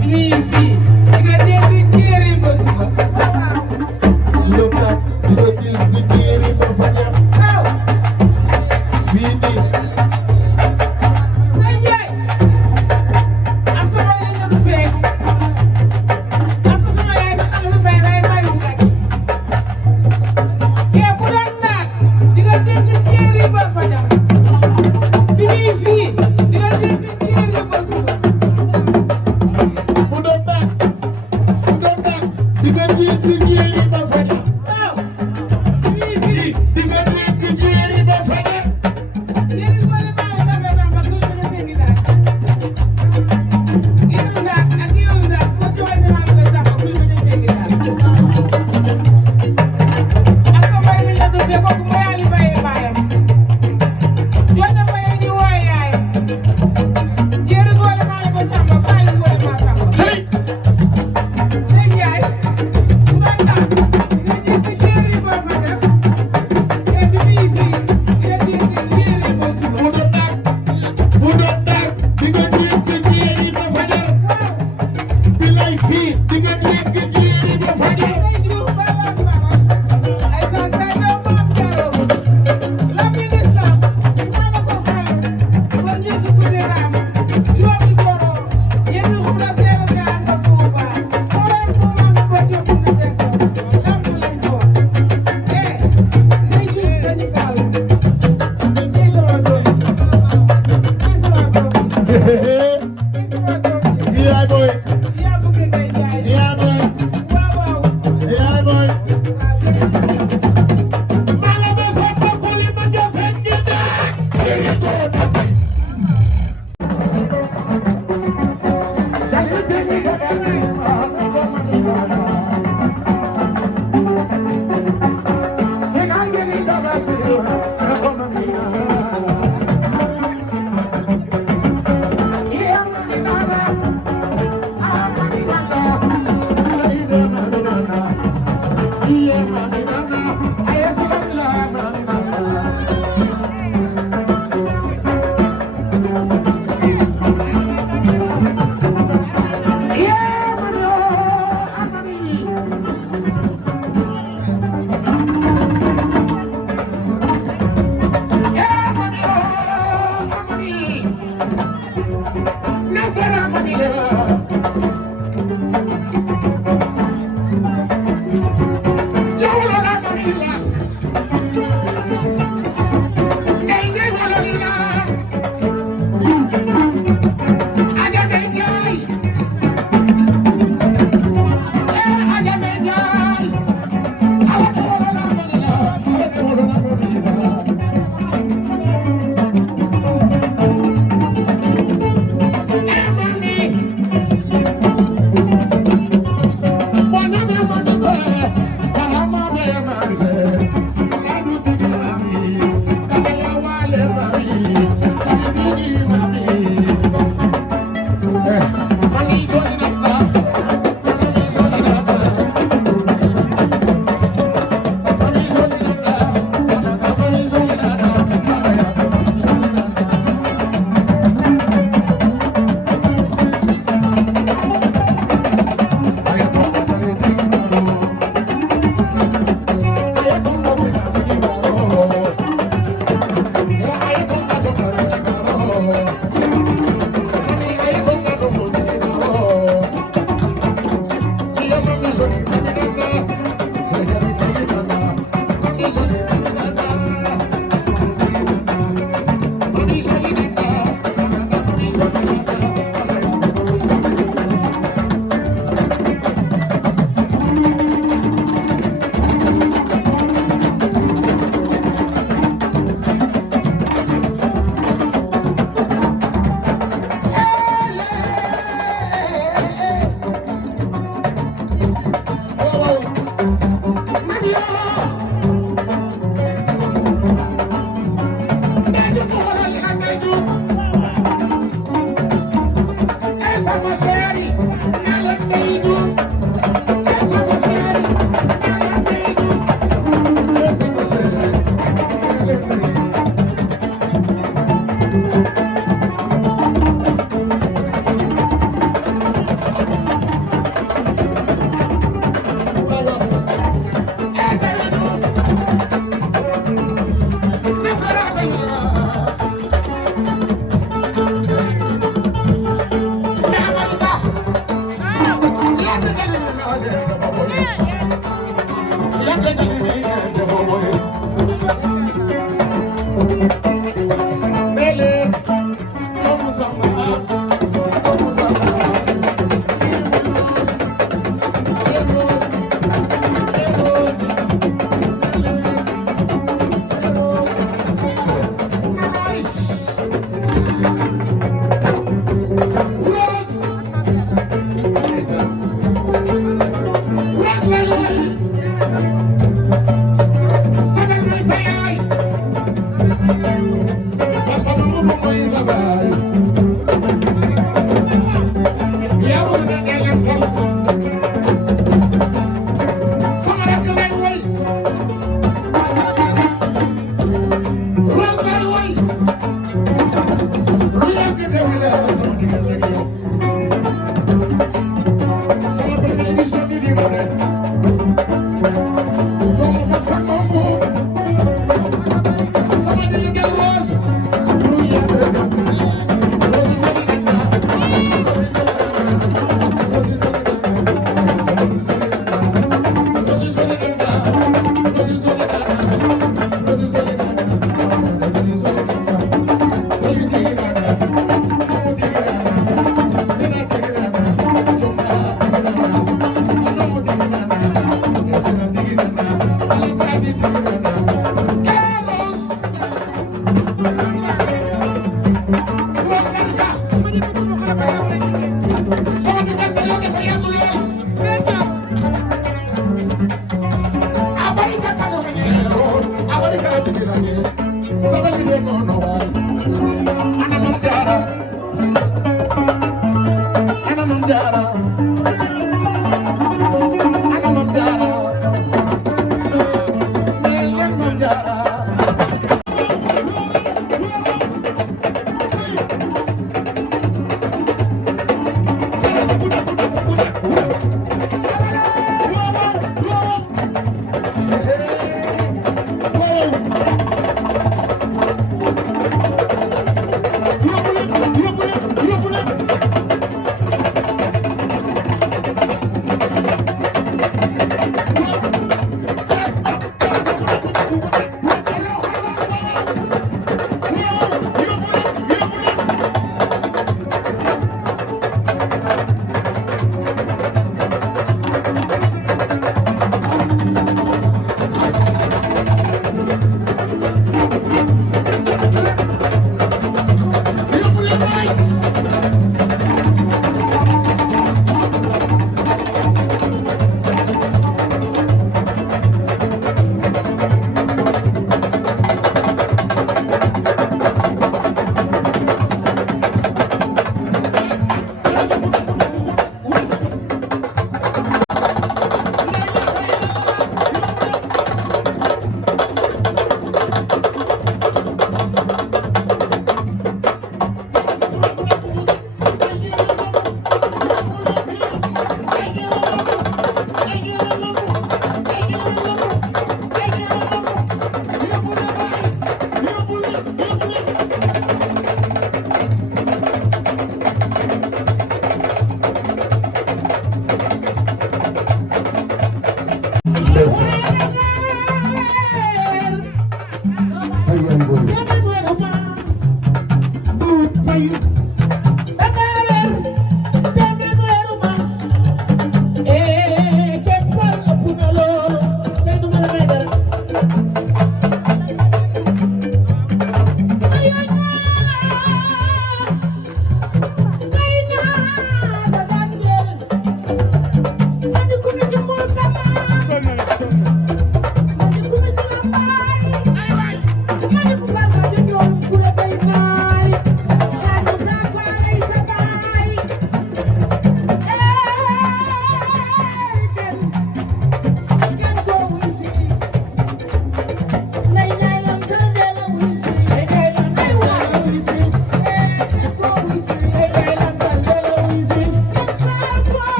bii fii di nga dégg jéeri ba suba bu doon baax Ana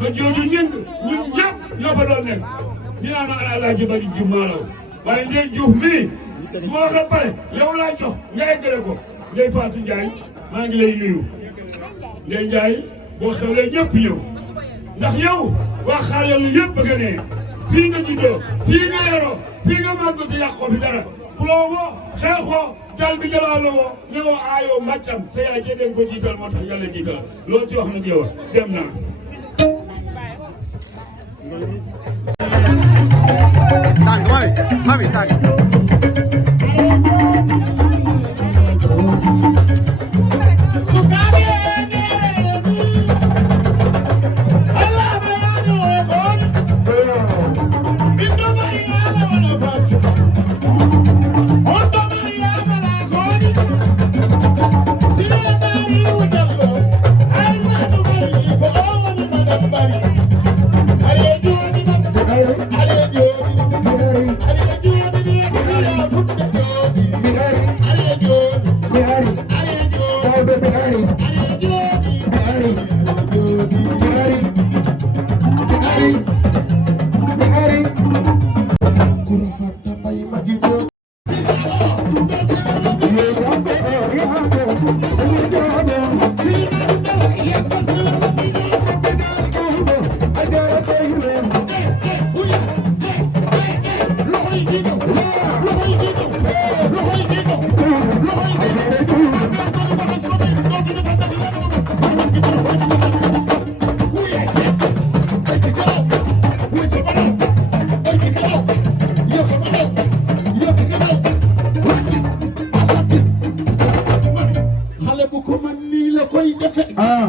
ma jooju ñëng ñun ñëpp ñoo fa doon nekk ñu naan Alaaji Bari Juuf Maalaw waaye Ndeye Diouf mii moo ko pare yow laa jox nga eggale ko Ndeye Fatou Ndiaye maa ngi lay nuyu Ndeye Ndiaye boo xewlee ñëpp ñëw ndax yow waa xaar yàlla yëpp nga ne fii nga juddoo fii nga yaroo fii nga màgg te yàqoo fi dara puloo xeexoo jal bi jalaaloo ne woo aayoo màccam sa yaay jee den ko jiital moo tax yàlla jiital loolu ci wax nag yow dem naa tàng mami tàng Hey!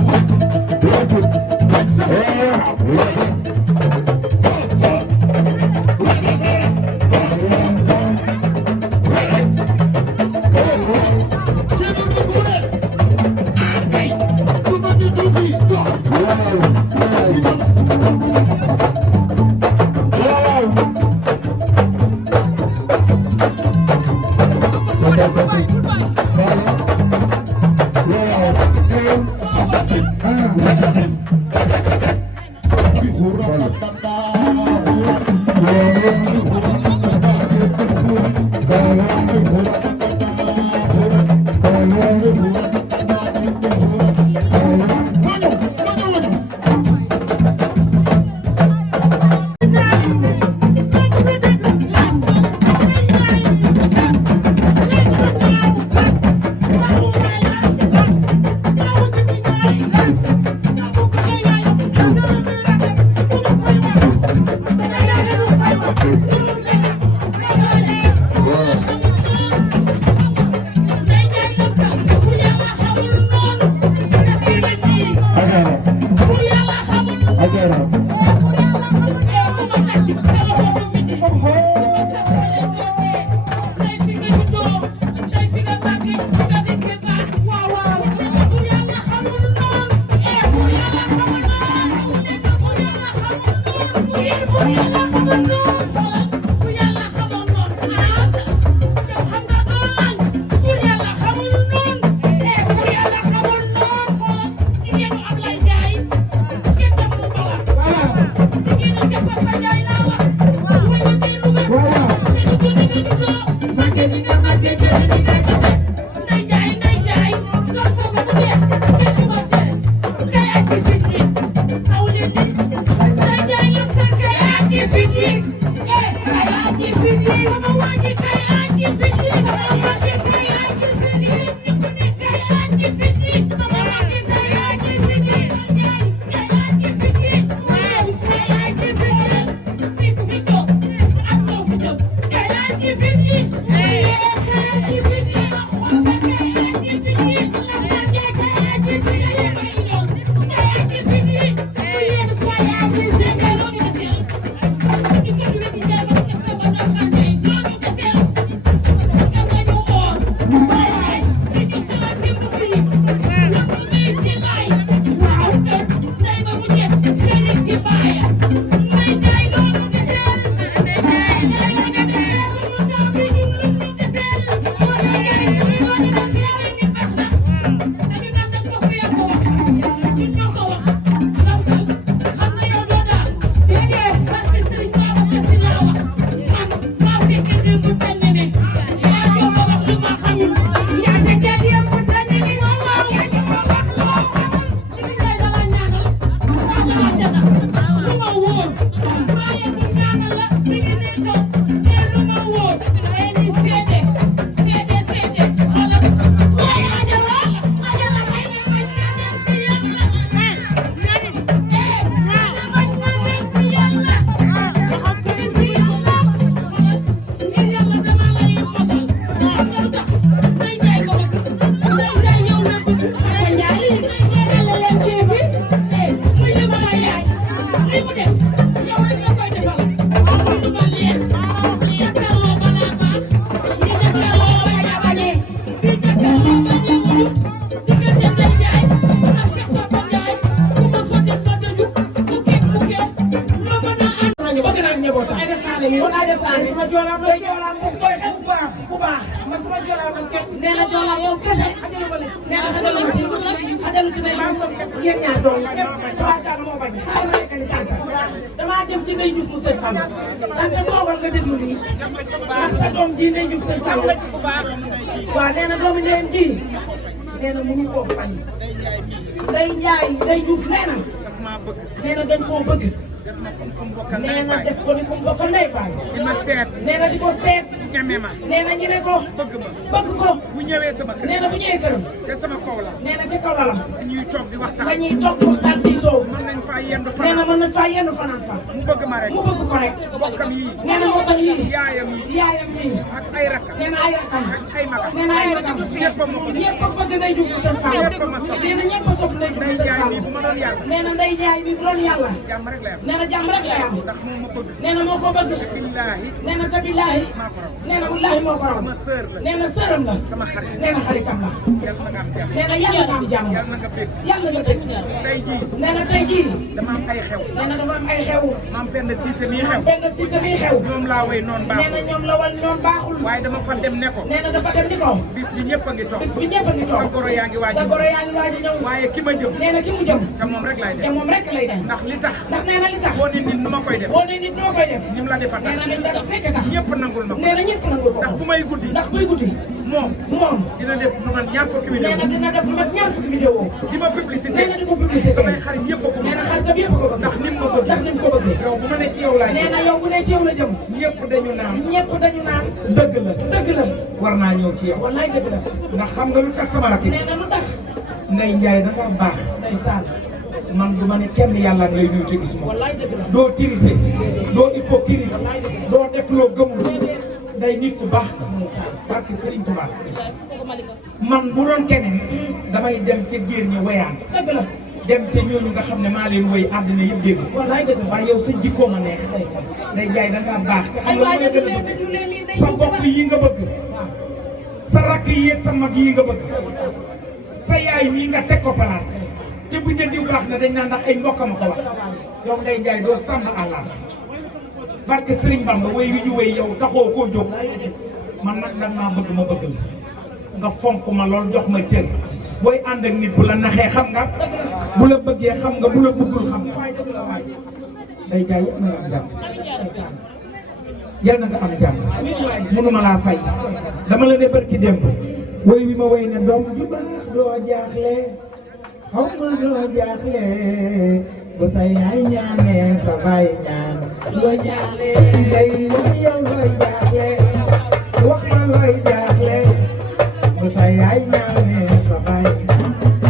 damaa dem ci Ndeye Diouf mu sëñ Fall ndax sa toogal nga déglu nii ndax sa doom ji Ndeye Diouf sëñ Fall waaw nee na doomu ndeyam ji nee na mënu koo fay Ndeye Ndiaye Ndeye Diouf nee na dañ koo bëgg nee na def ko ni ku mbokk ndey baay nee na di ko seet nee na ñeme ko bëgg ko bu ñëwee sama kër nee na bu ñëwee këram te sama kaw la nee na ci kaw lalam ñuy toog di waxtaan dañuy toog di waxtaan di soow mën nañ faa yendu nee na mën nañ faa yendu fanaan fa mu bëgg ma rek mu bëgg ko rek bokkam yi nee na bokkam yi yaayam yi ak ay rakkam nee na ay rakkam ak ay magam nee na ay rakkam ñëpp a ma ko ñëpp a bëgg Ndeye Diouf seen Fall nee na ñëpp a sopp Ndeye Diouf seen Fall bu ma doon yàlla nee na Ndeye Ndiaye bi bu doon yàlla jàmm rek la yam nee na jàmm rek la yam ndax moom ma bëgg nee na moo ko bëgg billaahi nee na te billaahi maa ko raw nee na wallaahi moo ko raw sama sœur la nee na sëram la sama xarit nee na xaritam la yàlla na nga am jàmm nee na yàlla nga am jàmm yàlla na nga bég yàlla nga bég tey jii nee na tey jii dama am ay xew nee na dafa am ay xew maam benn siise mii xew benn si sa biir xew ñoom laa way noonu nee baaxul na ñoom la wal noonu baaxul waaye dama fa dem ne ko nee na dafa dem ni ko bis bi ñëpp a ngi toog bis bi ñëpp a ngi toog sa goro yaa ngi waaj sa goro yaa ngi waaj a ñëw waaye ki ma jëm nee na ki mu jëm ca moom rek laay te def moom rek lay def ndax li tax ndax nee na li tax boo ne nit nu ma koy def boo ne nit noo koy def ni mu la defa nee tax na lim da def fekk tax ñëpp nangul ma ko nee na ñëpp nangul ko ndax bu may guddi ndax buy guddi moom dina def lu man ñaar fukki vidéo nee na dina def lu mat ñaar fukki vidéo di ma publicité nee na di ko publicité samay xarit yëpp a ko nee na xaritam yëpp ko bëgg ndax nim ma bëgg ndax nim ko bëgg yow bu ma ne ci yow laay nee na yow bu ne ci yow la jëm ñëpp dañu naan ñëpp dañu naan dëgg la dëgg la war naa ñëw ci yow wallaay dëgg la ndax xam nga lu tax sama rakk nee na lu tax Ndeye Ndiaye da nga baax ndeysaan man du ma ne kenn yàlla ngay nuyu te gisuma wallaay dëgg la doo tirise doo hypocrite doo def loo gëmul day nit ku baax barke Serigne Touba man bu doon keneen damay dem ca géer ñi wayaan dëgg la dem ca ñooñu nga xam ne maa leen woy àddina yëpp dégg wallaay dëgg la waaye yow sa jikkoo ma neex Ndeye Ndiaye da ngaa baax te xam nga lu ma gën a bëgg sa mbokk yi nga bëgg sa rakk yi ak sa mag yi nga bëgg sa yaay mii nga teg ko place te buñ ne diw baax na dañ naan ndax ay mbokkam a ko wax yow Ndeye Ndiaye doo sàmm àllam barke Serigne Bamba woy wi ñu woy yow taxoo koo jóg man nag danga maa bëgg ma bëgg la nga fonk ma lool jox ma cër booy ànd ak nit bu la naxee xam nga bu la bëggee xam nga bu la bëggul xam nga Ndeye Ndiaye yal na nga am jàmm mënuma laa fay dama la ne barki démb woy wi ma woy ne doom ju baax doo jaaxle xaw ma doo jaaxle bu sa yaay ñaanee sa baay ñaan doo jaaxle ndey mooy yow looy jaaxle wax ma looy jaaxle bu sa yaay ñaanee sa baay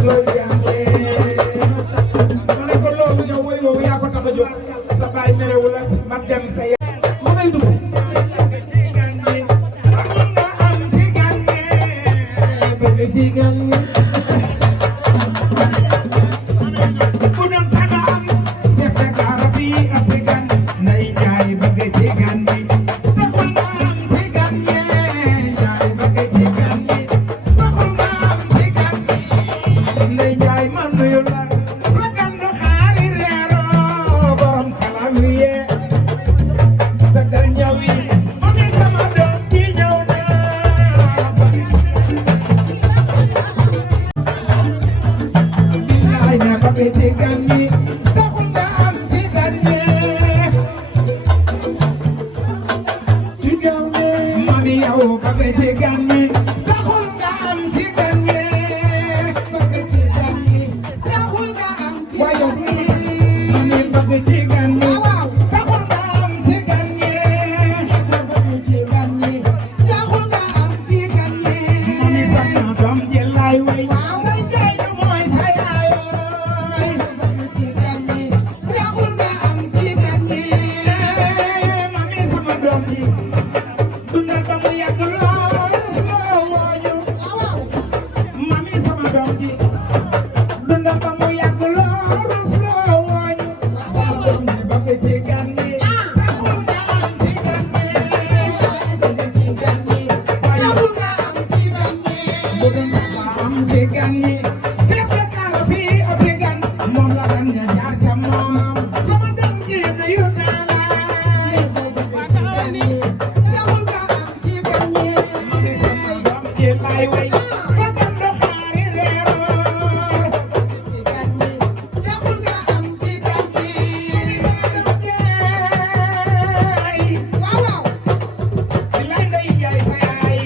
looy jaaxle ma ne ko loolu yow woy woowu yaa ko tax a jóg sa baay merewu la ma dem sa yaay ma may dugg ci gan bu doon taxa am chef de gare fii ab gan Ndeye Ndiaye bëgg ci gan ñi taxul nga am ci gan ñi Ndiaye bëgg ci gan ñi taxul nga am ci gan ñi Ndeye Ndiaye man nuyu la sa gan du xaari reeroo borom kalam yee tëggal ñaw yi mu ne sama doom ji ñëw na bëgg ci gan ñi taxul nga am ci gan ñi mami yow bëgg ci gan ñi taxul nga am ci gan ñi bëgg ci gan ñi taxul nga am ci gan ñi mami bëgg ci gan ñi bëgg ci gan ñi taxul nga am ci gan ñi taxul nga am ci gan ñi bëgg nga am ci gan ñi seet la kaara fii ëppi gan moom la gan ña jaar ca moom sama dem ji nuyu naa la taxul nga am ci gan ñi mami sama doom ji lay way sa gan do xaari reeroo taxul nga am ci gan ñi mami sama doom jaay waaw waaw bilaay ndey jaay sa yaay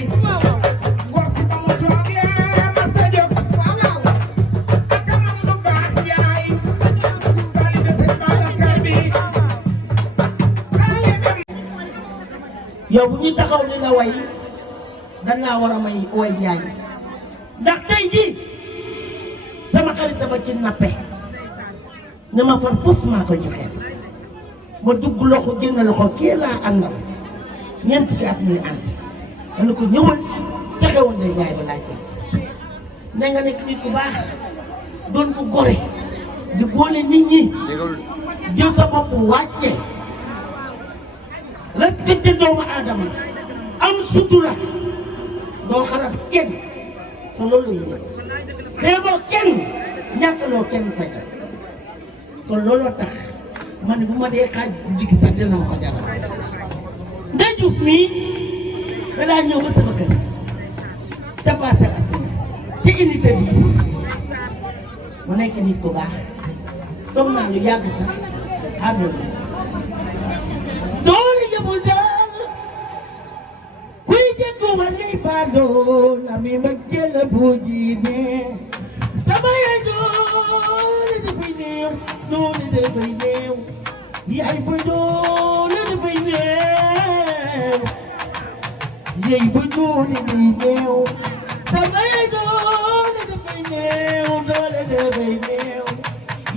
góor si ba mu toog yaa mas ta jóg waaw waaw ak a man lu baax jaay taalibe sëñ Babacar bi taalibe yow bu ñu taxaw di la way dan laa war a may way njaay ndax tey jii sama xarit ba ci nappe ne ma far fus maa ko joxe ma dugg loxo génn loxo kii laa àndal ñeent fukki at muy ànd ma ne ko ñëwal ca xewoon day njaay ba laaj ko ne nga nekk nit ku baax doon ko gore di boole nit ñi jël sa bopp wàcce respecté doomu aadama am sutura doo xarab kenn sa loolu lañu def xeeboo kenn ñàkkaloo kenn fekk kon looloo tax ma ne bu ma dee xaaj jigi sax dina ma ko jaral Ndeye Diouf mii danaa ñëw ba sama kër dépassé la ci unité 10 mu nekk nit ku baax toog naa lu yàgg sax xaaral doole jëmul daal kuy jëkku ma ngay baadoo la mi mag jël bu jiine sama yaay doole dafay néew doole dafay néew yaay bu doole dafay néew yaay bu doole day néew sama yaay doole dafay néew doole dafay néew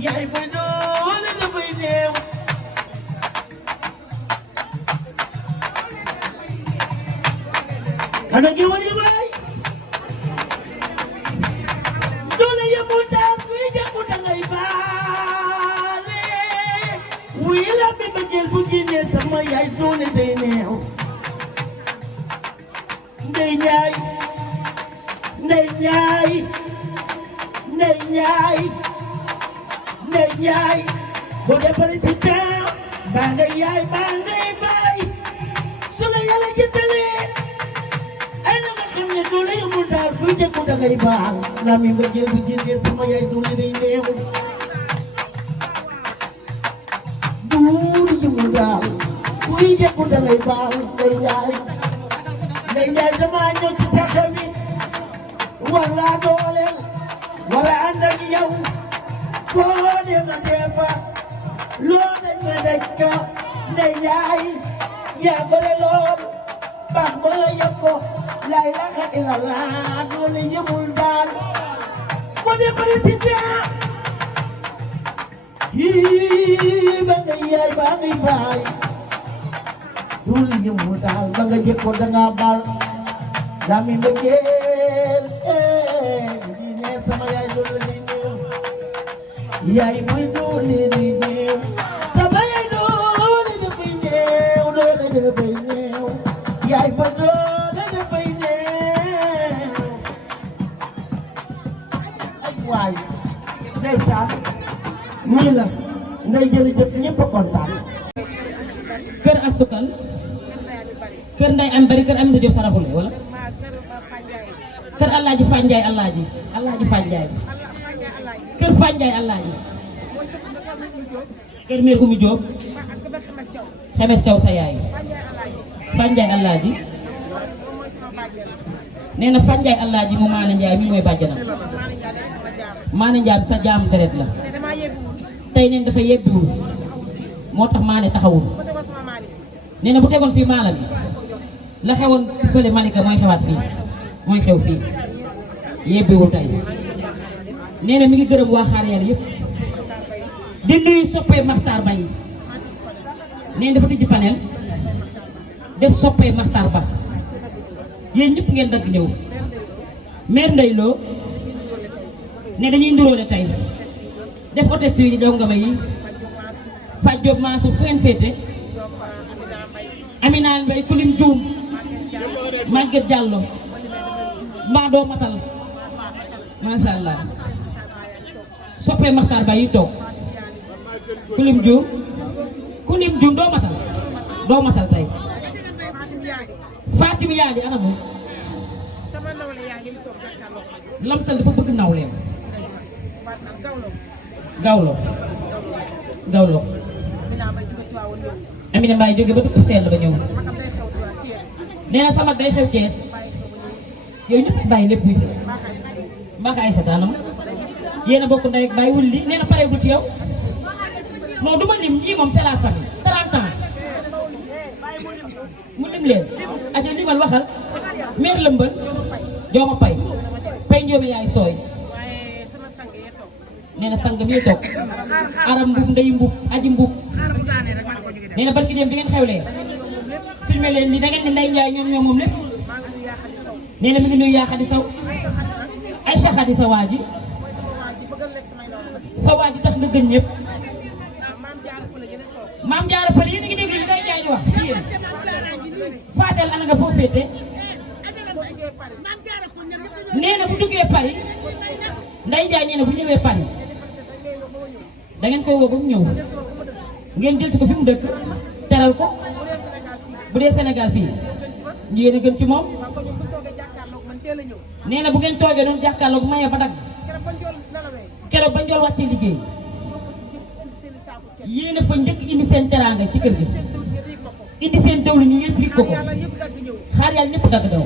yaay bu doole dafay néew ana géwël yi waay doole yemul daal kuy jàpp dangay baale wuy la mi ma jël bu génnee sama yaay doole day neew ndey ñaay ndey ñaay ndey ñaay ndey ñaay boo dee président baa ngay yaay baa ngay baay su la yàlla jëndalee ay na nga xam ne doole yemul daal kuy jëkku dangay baax la mi ma jël bu génnee sama yaay doole day neew duur yemul daal kuy jëkku dangay baax ndey ñaay ndey ñaay dama ñëw ci sa xew wi wala dooleel wala ànd ak yow foo dem a defa loo dañ ma daj ko ndey ñaay yaa bare lool baax ba yëg ko la ilaha illallah doole yemul daal boo dee président yii ba ngay yaay ba ngay baay doole yemul daal ba nga jëkko danga bal daa mi mbëggeel di ne sama yaay doole di néew yaay mooy doole di néew sama yaay doole dafay néew doole dafay néew yaay ba doole dafay néew ay waay ndeysaan nii la ngay jërëjëf ñëpp a kontaan kër asukal kër nday am bari kër am na Jóob saraxule wala kër Alaaji Fanjaay Alaaji Fanjaay kër Fanjaay Alaaji kër meer Umi Jóob xemes caw sa yaay Fanjaay Alaaji nee na Fanjaay Alaaji mu Maane Njaay mi mooy bàjjanam Maane Njaay sa jaam deret la tey neen dafa yebbiwul moo tax Maane taxawul nee na bu tegoon fii maala bi la xewoon fële Malika mooy xewaat fii mooy xew fii yebbiwul tey nee na mi ngi gërëm waa xaar yàlla yëpp di nuyu soppee Maxtaar Ba yi nee na dafa tijji panel def soppee Maxtaar Ba yéen ñëpp ngeen dagg ñëw maire Ndeye Lo ne dañuy nduróole tey def hôtesse yi jaw nga ma yi Fatou Diop Mansour fu ngeen féete Amina Mbaye Kulim Dioum Maguette Diallo mbaa doo matal macha allah soppee Maxtaar Ba yi toog Kulim Dioum doo matal tey Fatim Yaali ana moom Lamsal dafa bëgg nawleem gawlo Amina Mbaye jóge ba tukku sell ba ñëw nee na sama day xew Thiès yow ñëpp bàyyi lépp si mbaax ay sataanam yéen a bokk ndey ak bàyyi wul li nee na pareegul ci yow non du ma lim ñii moom c'est la famille 30 ans mu lim leen aca limal waxal meer lëmbal jooma pay njoobi yaay sooy nee na sang mi toog aram mbub ndey mbub aji mbub nee na barki dem bi ngeen xewlee filmé leen li da ngeen ne Ndeye Ndiaye ñoom moom lépp nee na mi ngi nuyu yaa Xadi Saw Aïcha Xadi sa waa ji tax nga gën ñëpp maam jaara pël yéen a ngi dégg li Ndeye Ndiaye di wax ci yéen Fatel ana nga foo féete nee na bu duggee Paris Ndeye Ndiaye nee na bu ñëwee Paris da ngeen koy woo ba mu ñëw ngeen jël si ko fi mu dëkk teral ko bu dee Sénégal fii yéen a gën ci moom nee na bu ngeen toogee noonu jàkkaarloog maye ba dagg keroog ba njool wàcce liggéey yéen a fa njëkk indi seen teraanga ci kër gi indi seen dawlu ñu yëpp lig ko xaar yàlla ñëpp dagg daw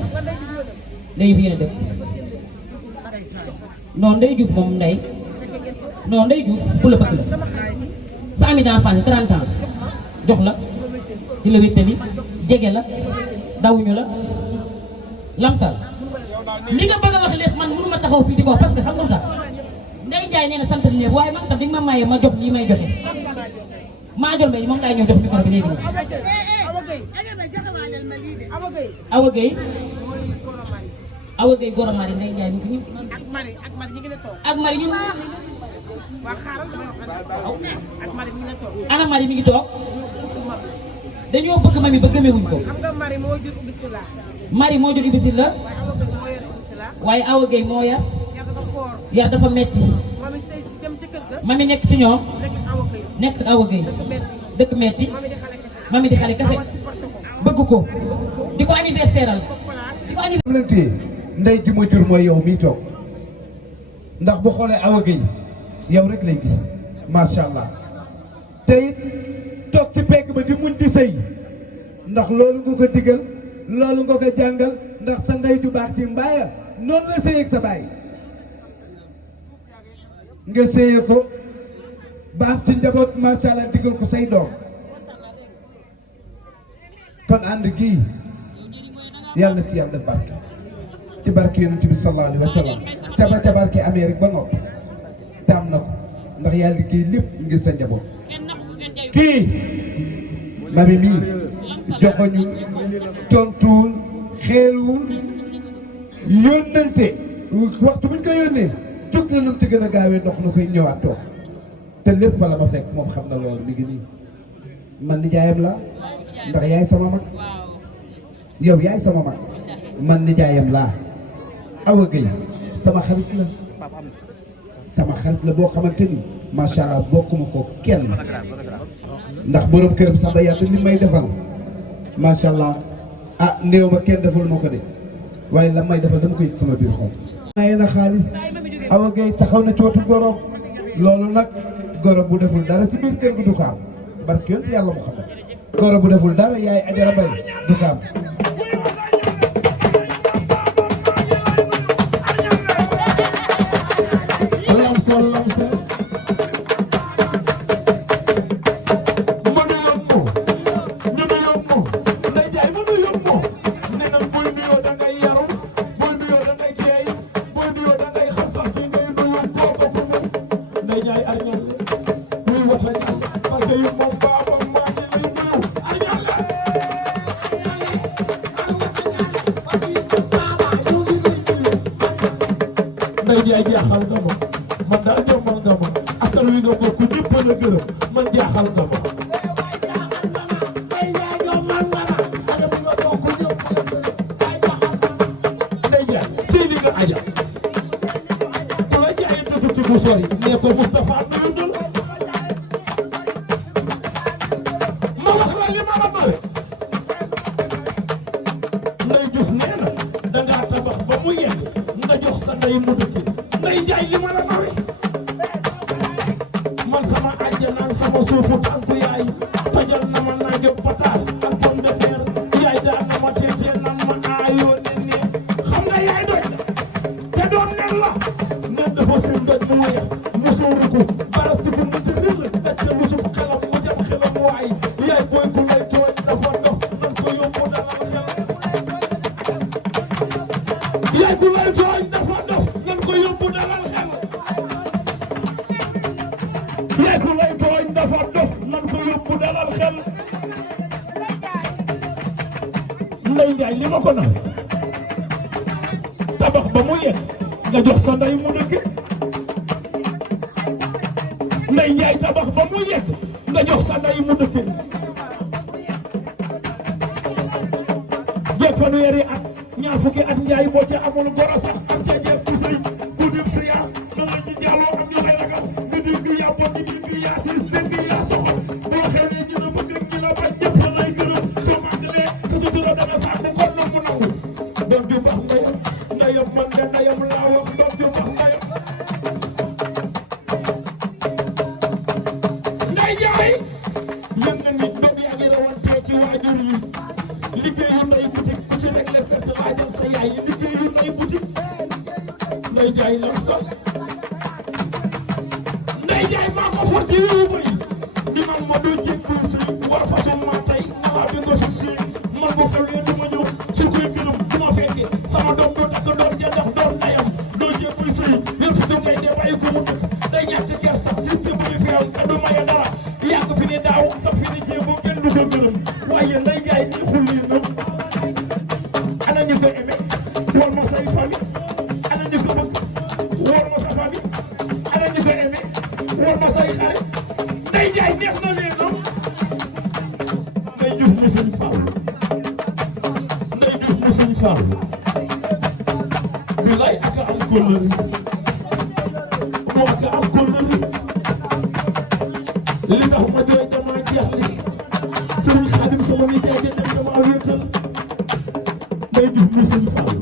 Ndeye Diouf yéen a dëkk non Ndeye Diouf moom Ndeye Diouf bu la bëgg la sa ami d'enfance 30 ans jox la di la wéttali jege la dawuñu la lamsal li nga bëgg a wax lépp man mënuma taxaw fii di ko wax parce que xam nga lu tax Ndeye Ndiaye nee na sant nañu lépp waaye man tam di nga ma maye ma jox lii may joxe maa jol mbay moom laay ñëw jox micro bi léegi nii Awa Gueye Gora Mari Ndeye Ndiaye ñu ngi ak Mari ñu ana Mari mi ngi toog dañoo bëgg mami ba gëmewuñ ko Mari moo jur ibisil la waaye Awa Gueye moo yar dafa metti mami nekk ci ñoom nekk ak Awa Gueye dëkk metti mami di xale kese bëgg ko di ko anniversaire ndey ji ma jur mooy yow mii toog ndax bu xoolee Awa Gueye yow rek lay gis macha allah te it toog ci pegg ba di muñ di sëy ndax loolu nga ko digal loolu nga ko jàngal ndax sa ndey ju baax ci mbaaya noonu la sëyeeg sa baay nga sëyee ko ba am ci njaboot macha allah digal ko say doom kon ànd gii yàlla ci yàlla barke ci barke yonent bi sallallahu alayhi wa sallam ca barke amee rek ba noppi taam na ko ndax yaa liggéey lépp ngir sa njaboot kii mami mii joxoñu tontuwul xeeluwul yónnante waxtu buñ ko yónnee jóg na nu mu ci gën a gaawee ndox na koy ñëwaat toog te lépp fa la ma fekk moom xam na loolu mi ngi nii man nijaayam la ndax yaay sama mag yow yaay sama mag man nijaayam laa Awa Gueye sama xarit la boo xamante ni macha allah bokkuma ko kenn ndax borom këram sax ba yàlla li may defal macha allah ah néew ma kenn defal ma ko de waaye la may defal dama koy sama biir xol. maye na xaalis Awa Gueye taxaw na cootu gorom loolu nag goro bu deful dara ci biir kër gi du ko am barke yonent yàlla mu xam ne goro bu deful dara yaay Ajara Mbay du ko am. Ndeye Ndiaye jaaxal nga ma man daal jommal nga ma askan wi nga bokk ñëpp la gërëm man jaaxal nga ma mu sori nee ko Moustapha nuyu ma wax la li ma la bare Ndeye Diouf nee na dangaa tabax ba mu yegg nga jox sa ndey mu dëkk Ndeye Ndiaye li ma la bare man sama àjjanaan sama suufu tànku yaay tojal na ma naa jóg pataas ak pomme de terre yaay daan na ma teetee nan ma aayoo ne xam nga yaay doj te doon nen la nen dafa seen doj mu weex musóoru ko barastiku ma ci rëll dajte musub xelam mu jam xelam waay yaay booy ku lay tooñ dafa dof nan ko yóbbu dalal xel yaay ku lay tooñ dafa dof nan ko yóbbu dalal xel yaay ku lay tooñ dafa dof nan ko yóbbu dalal xel Ndeye Ndiaye li ma ko nax tabax ba mu yegg nga jox sa ndey mu dëkk Ndeye Ndiaye tabax ba mu yegg nga jox sa ndey mu dëkk jeeg fanweeri at ñaar fukki at Ndiaye boo ca amul goro sax am ca jeeg bu sëy bu dem sëya da nga ci jàlloo am ñu lay ragal nga dégg yaa bon di dégg yaa siis dégg yaa soxal boo xewlee ñi la bëgg ak ñi la bañ ñëpp la lay gërëm soo màggalee sa sutura dana sàmm kon na mu nangu doom ju baax ndeyam ndeyam man de ndeyam laa wax doom ju baax ndeyam Ndeye Ndiaye yëg na nit doom yaa ngi rawantee ci waajur yi liggéeyu ndey boutique ku ci réglé perte laajal sa yaay yi liggéeyu ndey boutique Ndeye Ndiaye lam sol Ndeye Ndiaye maa ko for ci wiwu bëy di man ma doo jég buy sëy war façon ma tey nalaa bi ko suñ si man bu xewlee du ma ñëw su koy gërëm du ma fekke sama doom doo takk doom ja ndax doom ndeyam doo jég buy sëy yor fi doo koy dee bàyyi ko mu dëkk day ñàkk kersa système bu ñu fi am te du maye dara yàgg fi ni daaw sax fi ni jéego kenn du ko gërëm waaye Ndeye Ndiaye nii xulli na ana ñu ko aimé war ma say famille ana ñu ko bëgg war ma sa famille ana ñu ko aimé war ma say xarit Ndeye Ndiaye neex na leen am Ndeye Diouf mu sëñ Fall Ndeye Diouf mu sëñ Fall bi lay ak am kóllëre moo ak am kóllëre li tax ma jooy dama jeexle sëriñ Xaadim sama mi jaay dem dama wéetal Ndeye Diouf mu sëñ Fall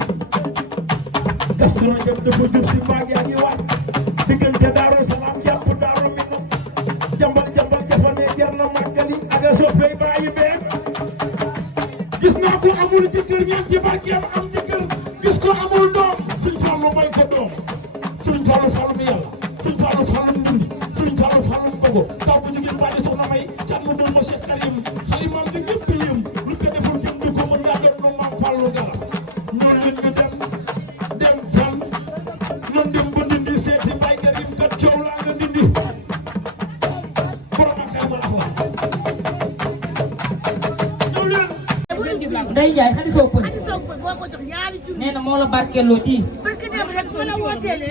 Gaston Jam dafa jub si mbaag yaa ngi waaj diggante Daaru Salaam jàpp Daaru Minam jambal jafane jar na màggali ak a soppey bàyyi been gis naa ko amul jëkkër ñaan ci barkeem am jëkkër gis ko amul doom sëñ Fallu may ko doom sëñ Fallu Fallu mi yàlla sëñ Fallu Fallu Ndindi sëñ Fallu Fallu Mbogo taw bu jigéen baa di soxna may cat mu doon ma Cheikh Karim xalimaam di ñëpp yëm lu ko deful kenn du ko mën ngaa doon nu maam Fallu Galas ñoon leen ñu dem fan ñoon dem ba Ndindi seeti Baye Karim kat coow laa nga Ndindi borom ak xayma ak wax ñëw leen Ndeye Ndiaye xali soo pël nee na moo la barkeeloo ci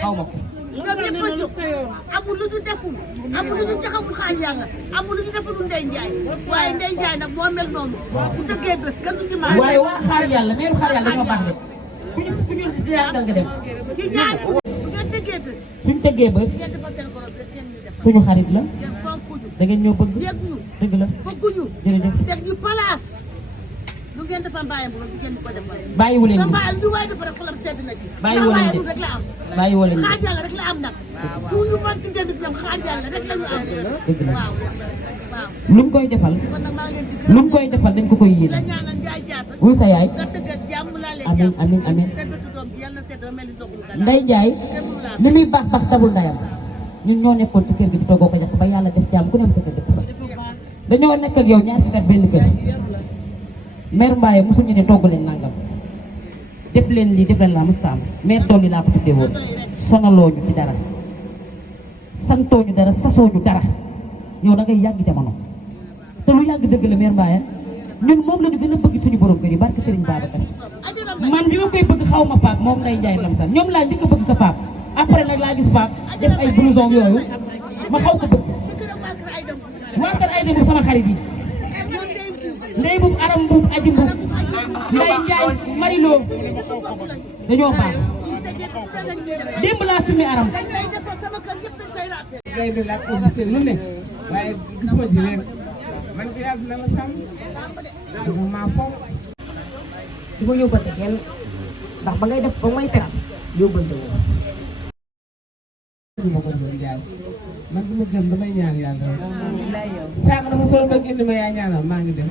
xaw ma ko ñoom ñëpp a jóg amul lu ñu deful amul lu ñu jaxamul xaal yàlla amul lu ñu deful Ndeye Ndiaye waaye Ndeye Ndiaye nag moo mel noonu bu tëggee bés kenn du ci maa waaye waa xaar yàlla meeru xaar yàlla dañoo baax de ku ñu di yàggal nga dem ci ñaar bu ngeen tëggee bés suñ tëggee bés ngeen defal seen goro bés ngeen ñu def suñu xarit la ngeen fonkuñu da ngeen ñoo bëgg yëg ñu dëgg la bëgguñu jërëjëf def ñu place lu ngeen defal mbaayam bu ngeen ko defal bàyyiwu leen sa ñu mbaayam lu waay defal rek xolam sedd na ci bàyyiwu leen de rek la am bàyyiwu leen xaaj yàlla rek la am nag fu ñu mën ci jënd bi xaaj yàlla rek la ñu am dëgg la waaw waaw luñ koy defal kon nag maa ngi leen di gërëm luñ koy defal dañ ko koy la yéene ñaanal Njaay Jaata wuy sa yaay nga tëgg ak jàmm laa leen amiin amiin amiin sedd su doom bi yàlla sedd ba mel ni ndoxul gala Ndeye Ndiaye li muy baax baax tabul ndayam ñun ñoo nekkoon ci kër gi di toggoo ko jax ba yàlla def jàmm ku ne am sa kër dëkk fa dañoo nekk ak yow ñaar fukki at benn kër mère Mbaye mosuñu ne togg leen nangam def leen lii def leen laa mustaam mère dool yi laa ko tuddee woon sonaloo ñu ci dara santoo ñu dara sasoo ñu dara yow da ngay yàgg jamono te lu yàgg dëgg la mère Mbaye ñun moom la ñu gën a bëgg suñu borom kër yi barke Serigne Babacar man bi ma koy bëgg xaw ma Pape moom Ndeye Ndiaye Lamsal ñoom laa njëkk a bëgg ko Pape après nag laa gis Pape def ay blouson yooyu ma xaw ko bëgg waa kër ay dem sama xarit yi Ndeye Mbuub Aram Mbuub Aji Mbuub Ndeye Ndiaye Marilo dañoo baax démb laa sumi aram. gay bi laa ko gisee lu ne waaye gis ma ji leen man bi yàlla dina la sàmm dama maa foog du ma yóbbante kenn ndax ba ngay def ba may teral yóbbante woo. ma ko doon jaay man du ma gëm damay ñaan yàlla rek sànq dama sol ba génn ma yaa ñaanal maa ngi dem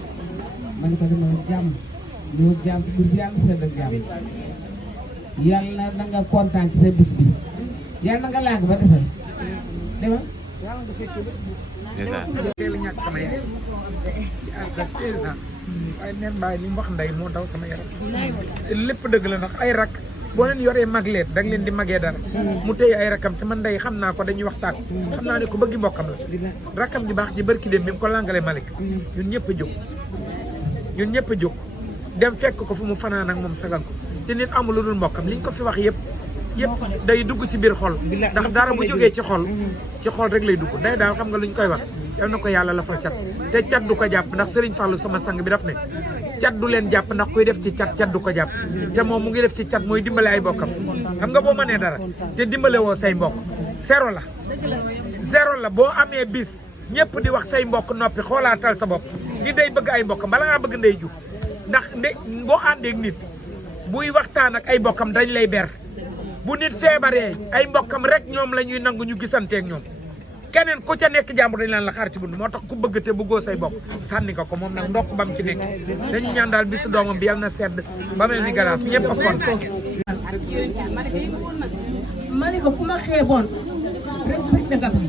man ko dama jàmm ñu jàmm si bis bi yàlla sedd ak jàmm yàlla na nga kontaan ci sa bis bi yàlla na nga làng ba defal demal teel a ñàkk sama yaay ci âge de 16 ans waaye neen bàyyi li mu wax ndey moo daw sama yaram te lépp dëgg la ndax ay rak boo leen yoree magleet da nga leen di magee dara mu téye ay rakam te man ndey xam naa ko dañuy waxtaan xam naa ne ko bëggi mbokkam la rakam ji baax ji barki dem bi mu ko langale Malick ñun ñëpp a jóg ñun ñëpp a jóg dem fekk ko fu mu fanaan ak moom sagal ko te nit amul lu dul mbokkam liñ ko fi wax yëpp day dugg ci biir xol ndax dara bu jógee ci xol rek lay dugg day daal xam nga luñ koy wax yal na ko yàlla la fa cat te cat du ko jàpp ndax Serigne Fallou sama sang bi daf ne cat du leen jàpp ndax kuy def ci cat du ko jàpp te moom mu ngi def ci cat mooy dimbale ay bokkam xam nga boo mënee dara te dimbale woo say mbokk zéro la boo amee bis ñëpp di wax say mbokk noppi xoolaatal sa bopp ni day bëgg ay mbokkam bala ngaa bëgg Ndeye Diouf ndax boo àndeek nit buy waxtaan ak ay mbokkam dañ lay ber bu nit feebaree ay mbokkam rek ñoom la ñuy nangu ñu gisanteeg ñoom keneen ku ca nekk jàmbur dañ laan la xaar ci bunt moo tax ku bëgg te bëggoo say bokk sànni nga ko moom nag ndokk bam ci nekk dañu ñaan daal bisu doomam bi yàlla na sedd ba mel ni galaas ñëpp a kontaan. ma ne ko ku ma xeeboon respecté nga ko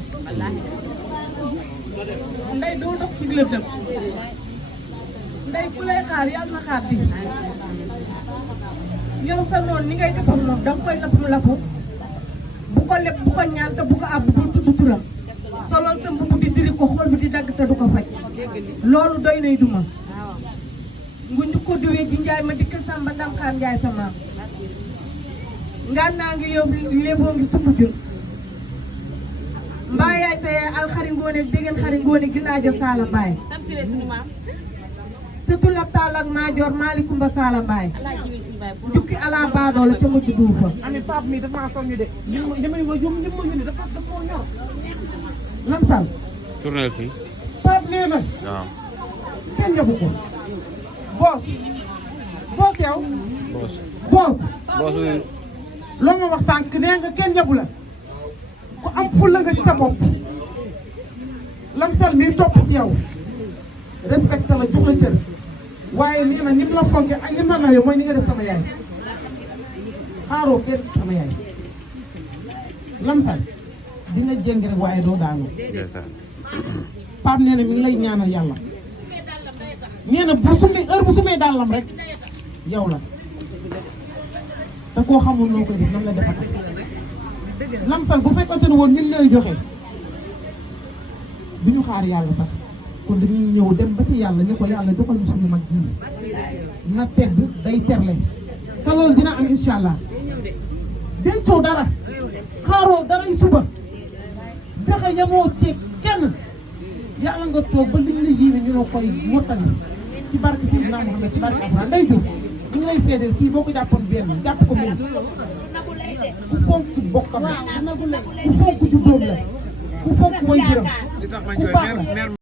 Ndeye doo dox ci lëndëm Ndeye ku lay xaar yàlla na xaar di yow sa noonu ni ngay def ak moom danga koy lapp bu ko leb bu ko ñaan te bu ko àbb bu tudd turam solol sa mbubb di diri ko xool bi di dagg te du ko faj loolu doy nay duma ngu ñu ko duwee ji njaay ma dikk sàmba ndam xaar njaay sa maam ngaan naa ngi yow léeboo ngi sumb jun mbaa yaay sa yaay alxari ngoone dégeen xari ngoone gi laajo saala mbaay surtout la taal ak maajoor maalikumba saala mbaay jukki ala baadoo la ca mujj duufa ami pap mi dafa soñu de damay wa jum ñëpp ñu dafa ñor lam sal tournel fii pap nee na waaw kenn jabu ko boos yow boos loo ma wax sànq nee nga kenn jabu la ku am fulla nga ci sa bopp lam sal mi topp ci yow respecté la jox la cër waaye nee na ni mu la fonke ak ni mu la nawee mooy ni nga def sama yaay xaaroo kenn sama yaay lamsal di nga jéng rek waaye doo daanoo Pape nee na mi ngi lay ñaanal yàlla nee na bu sumee dàllam rek yow la te koo xamul noo koy def nan la defata lamsal bu fekkante ne woon ñun lay joxe bi ñu xaar yàlla sax kon dañuy ñëw dem ba ci yàlla ni ko yàlla joxal ñu suñu mag ji na tedd day terle te loolu dina am incha allah dencoo dara xaaroo daray suba joxe yamoo ci kenn yàlla nga toog ba liñ la yéene ñu noo koy mottali ci barke Seydina Muhammad ci barke Alxuraan Ndeye Diouf ñu ngi lay seedeel kii boo ko jàppoon benn jàpp ko mel ku fonk bokkam la ku fonk juddoom la ku fonk way jëram ku baax la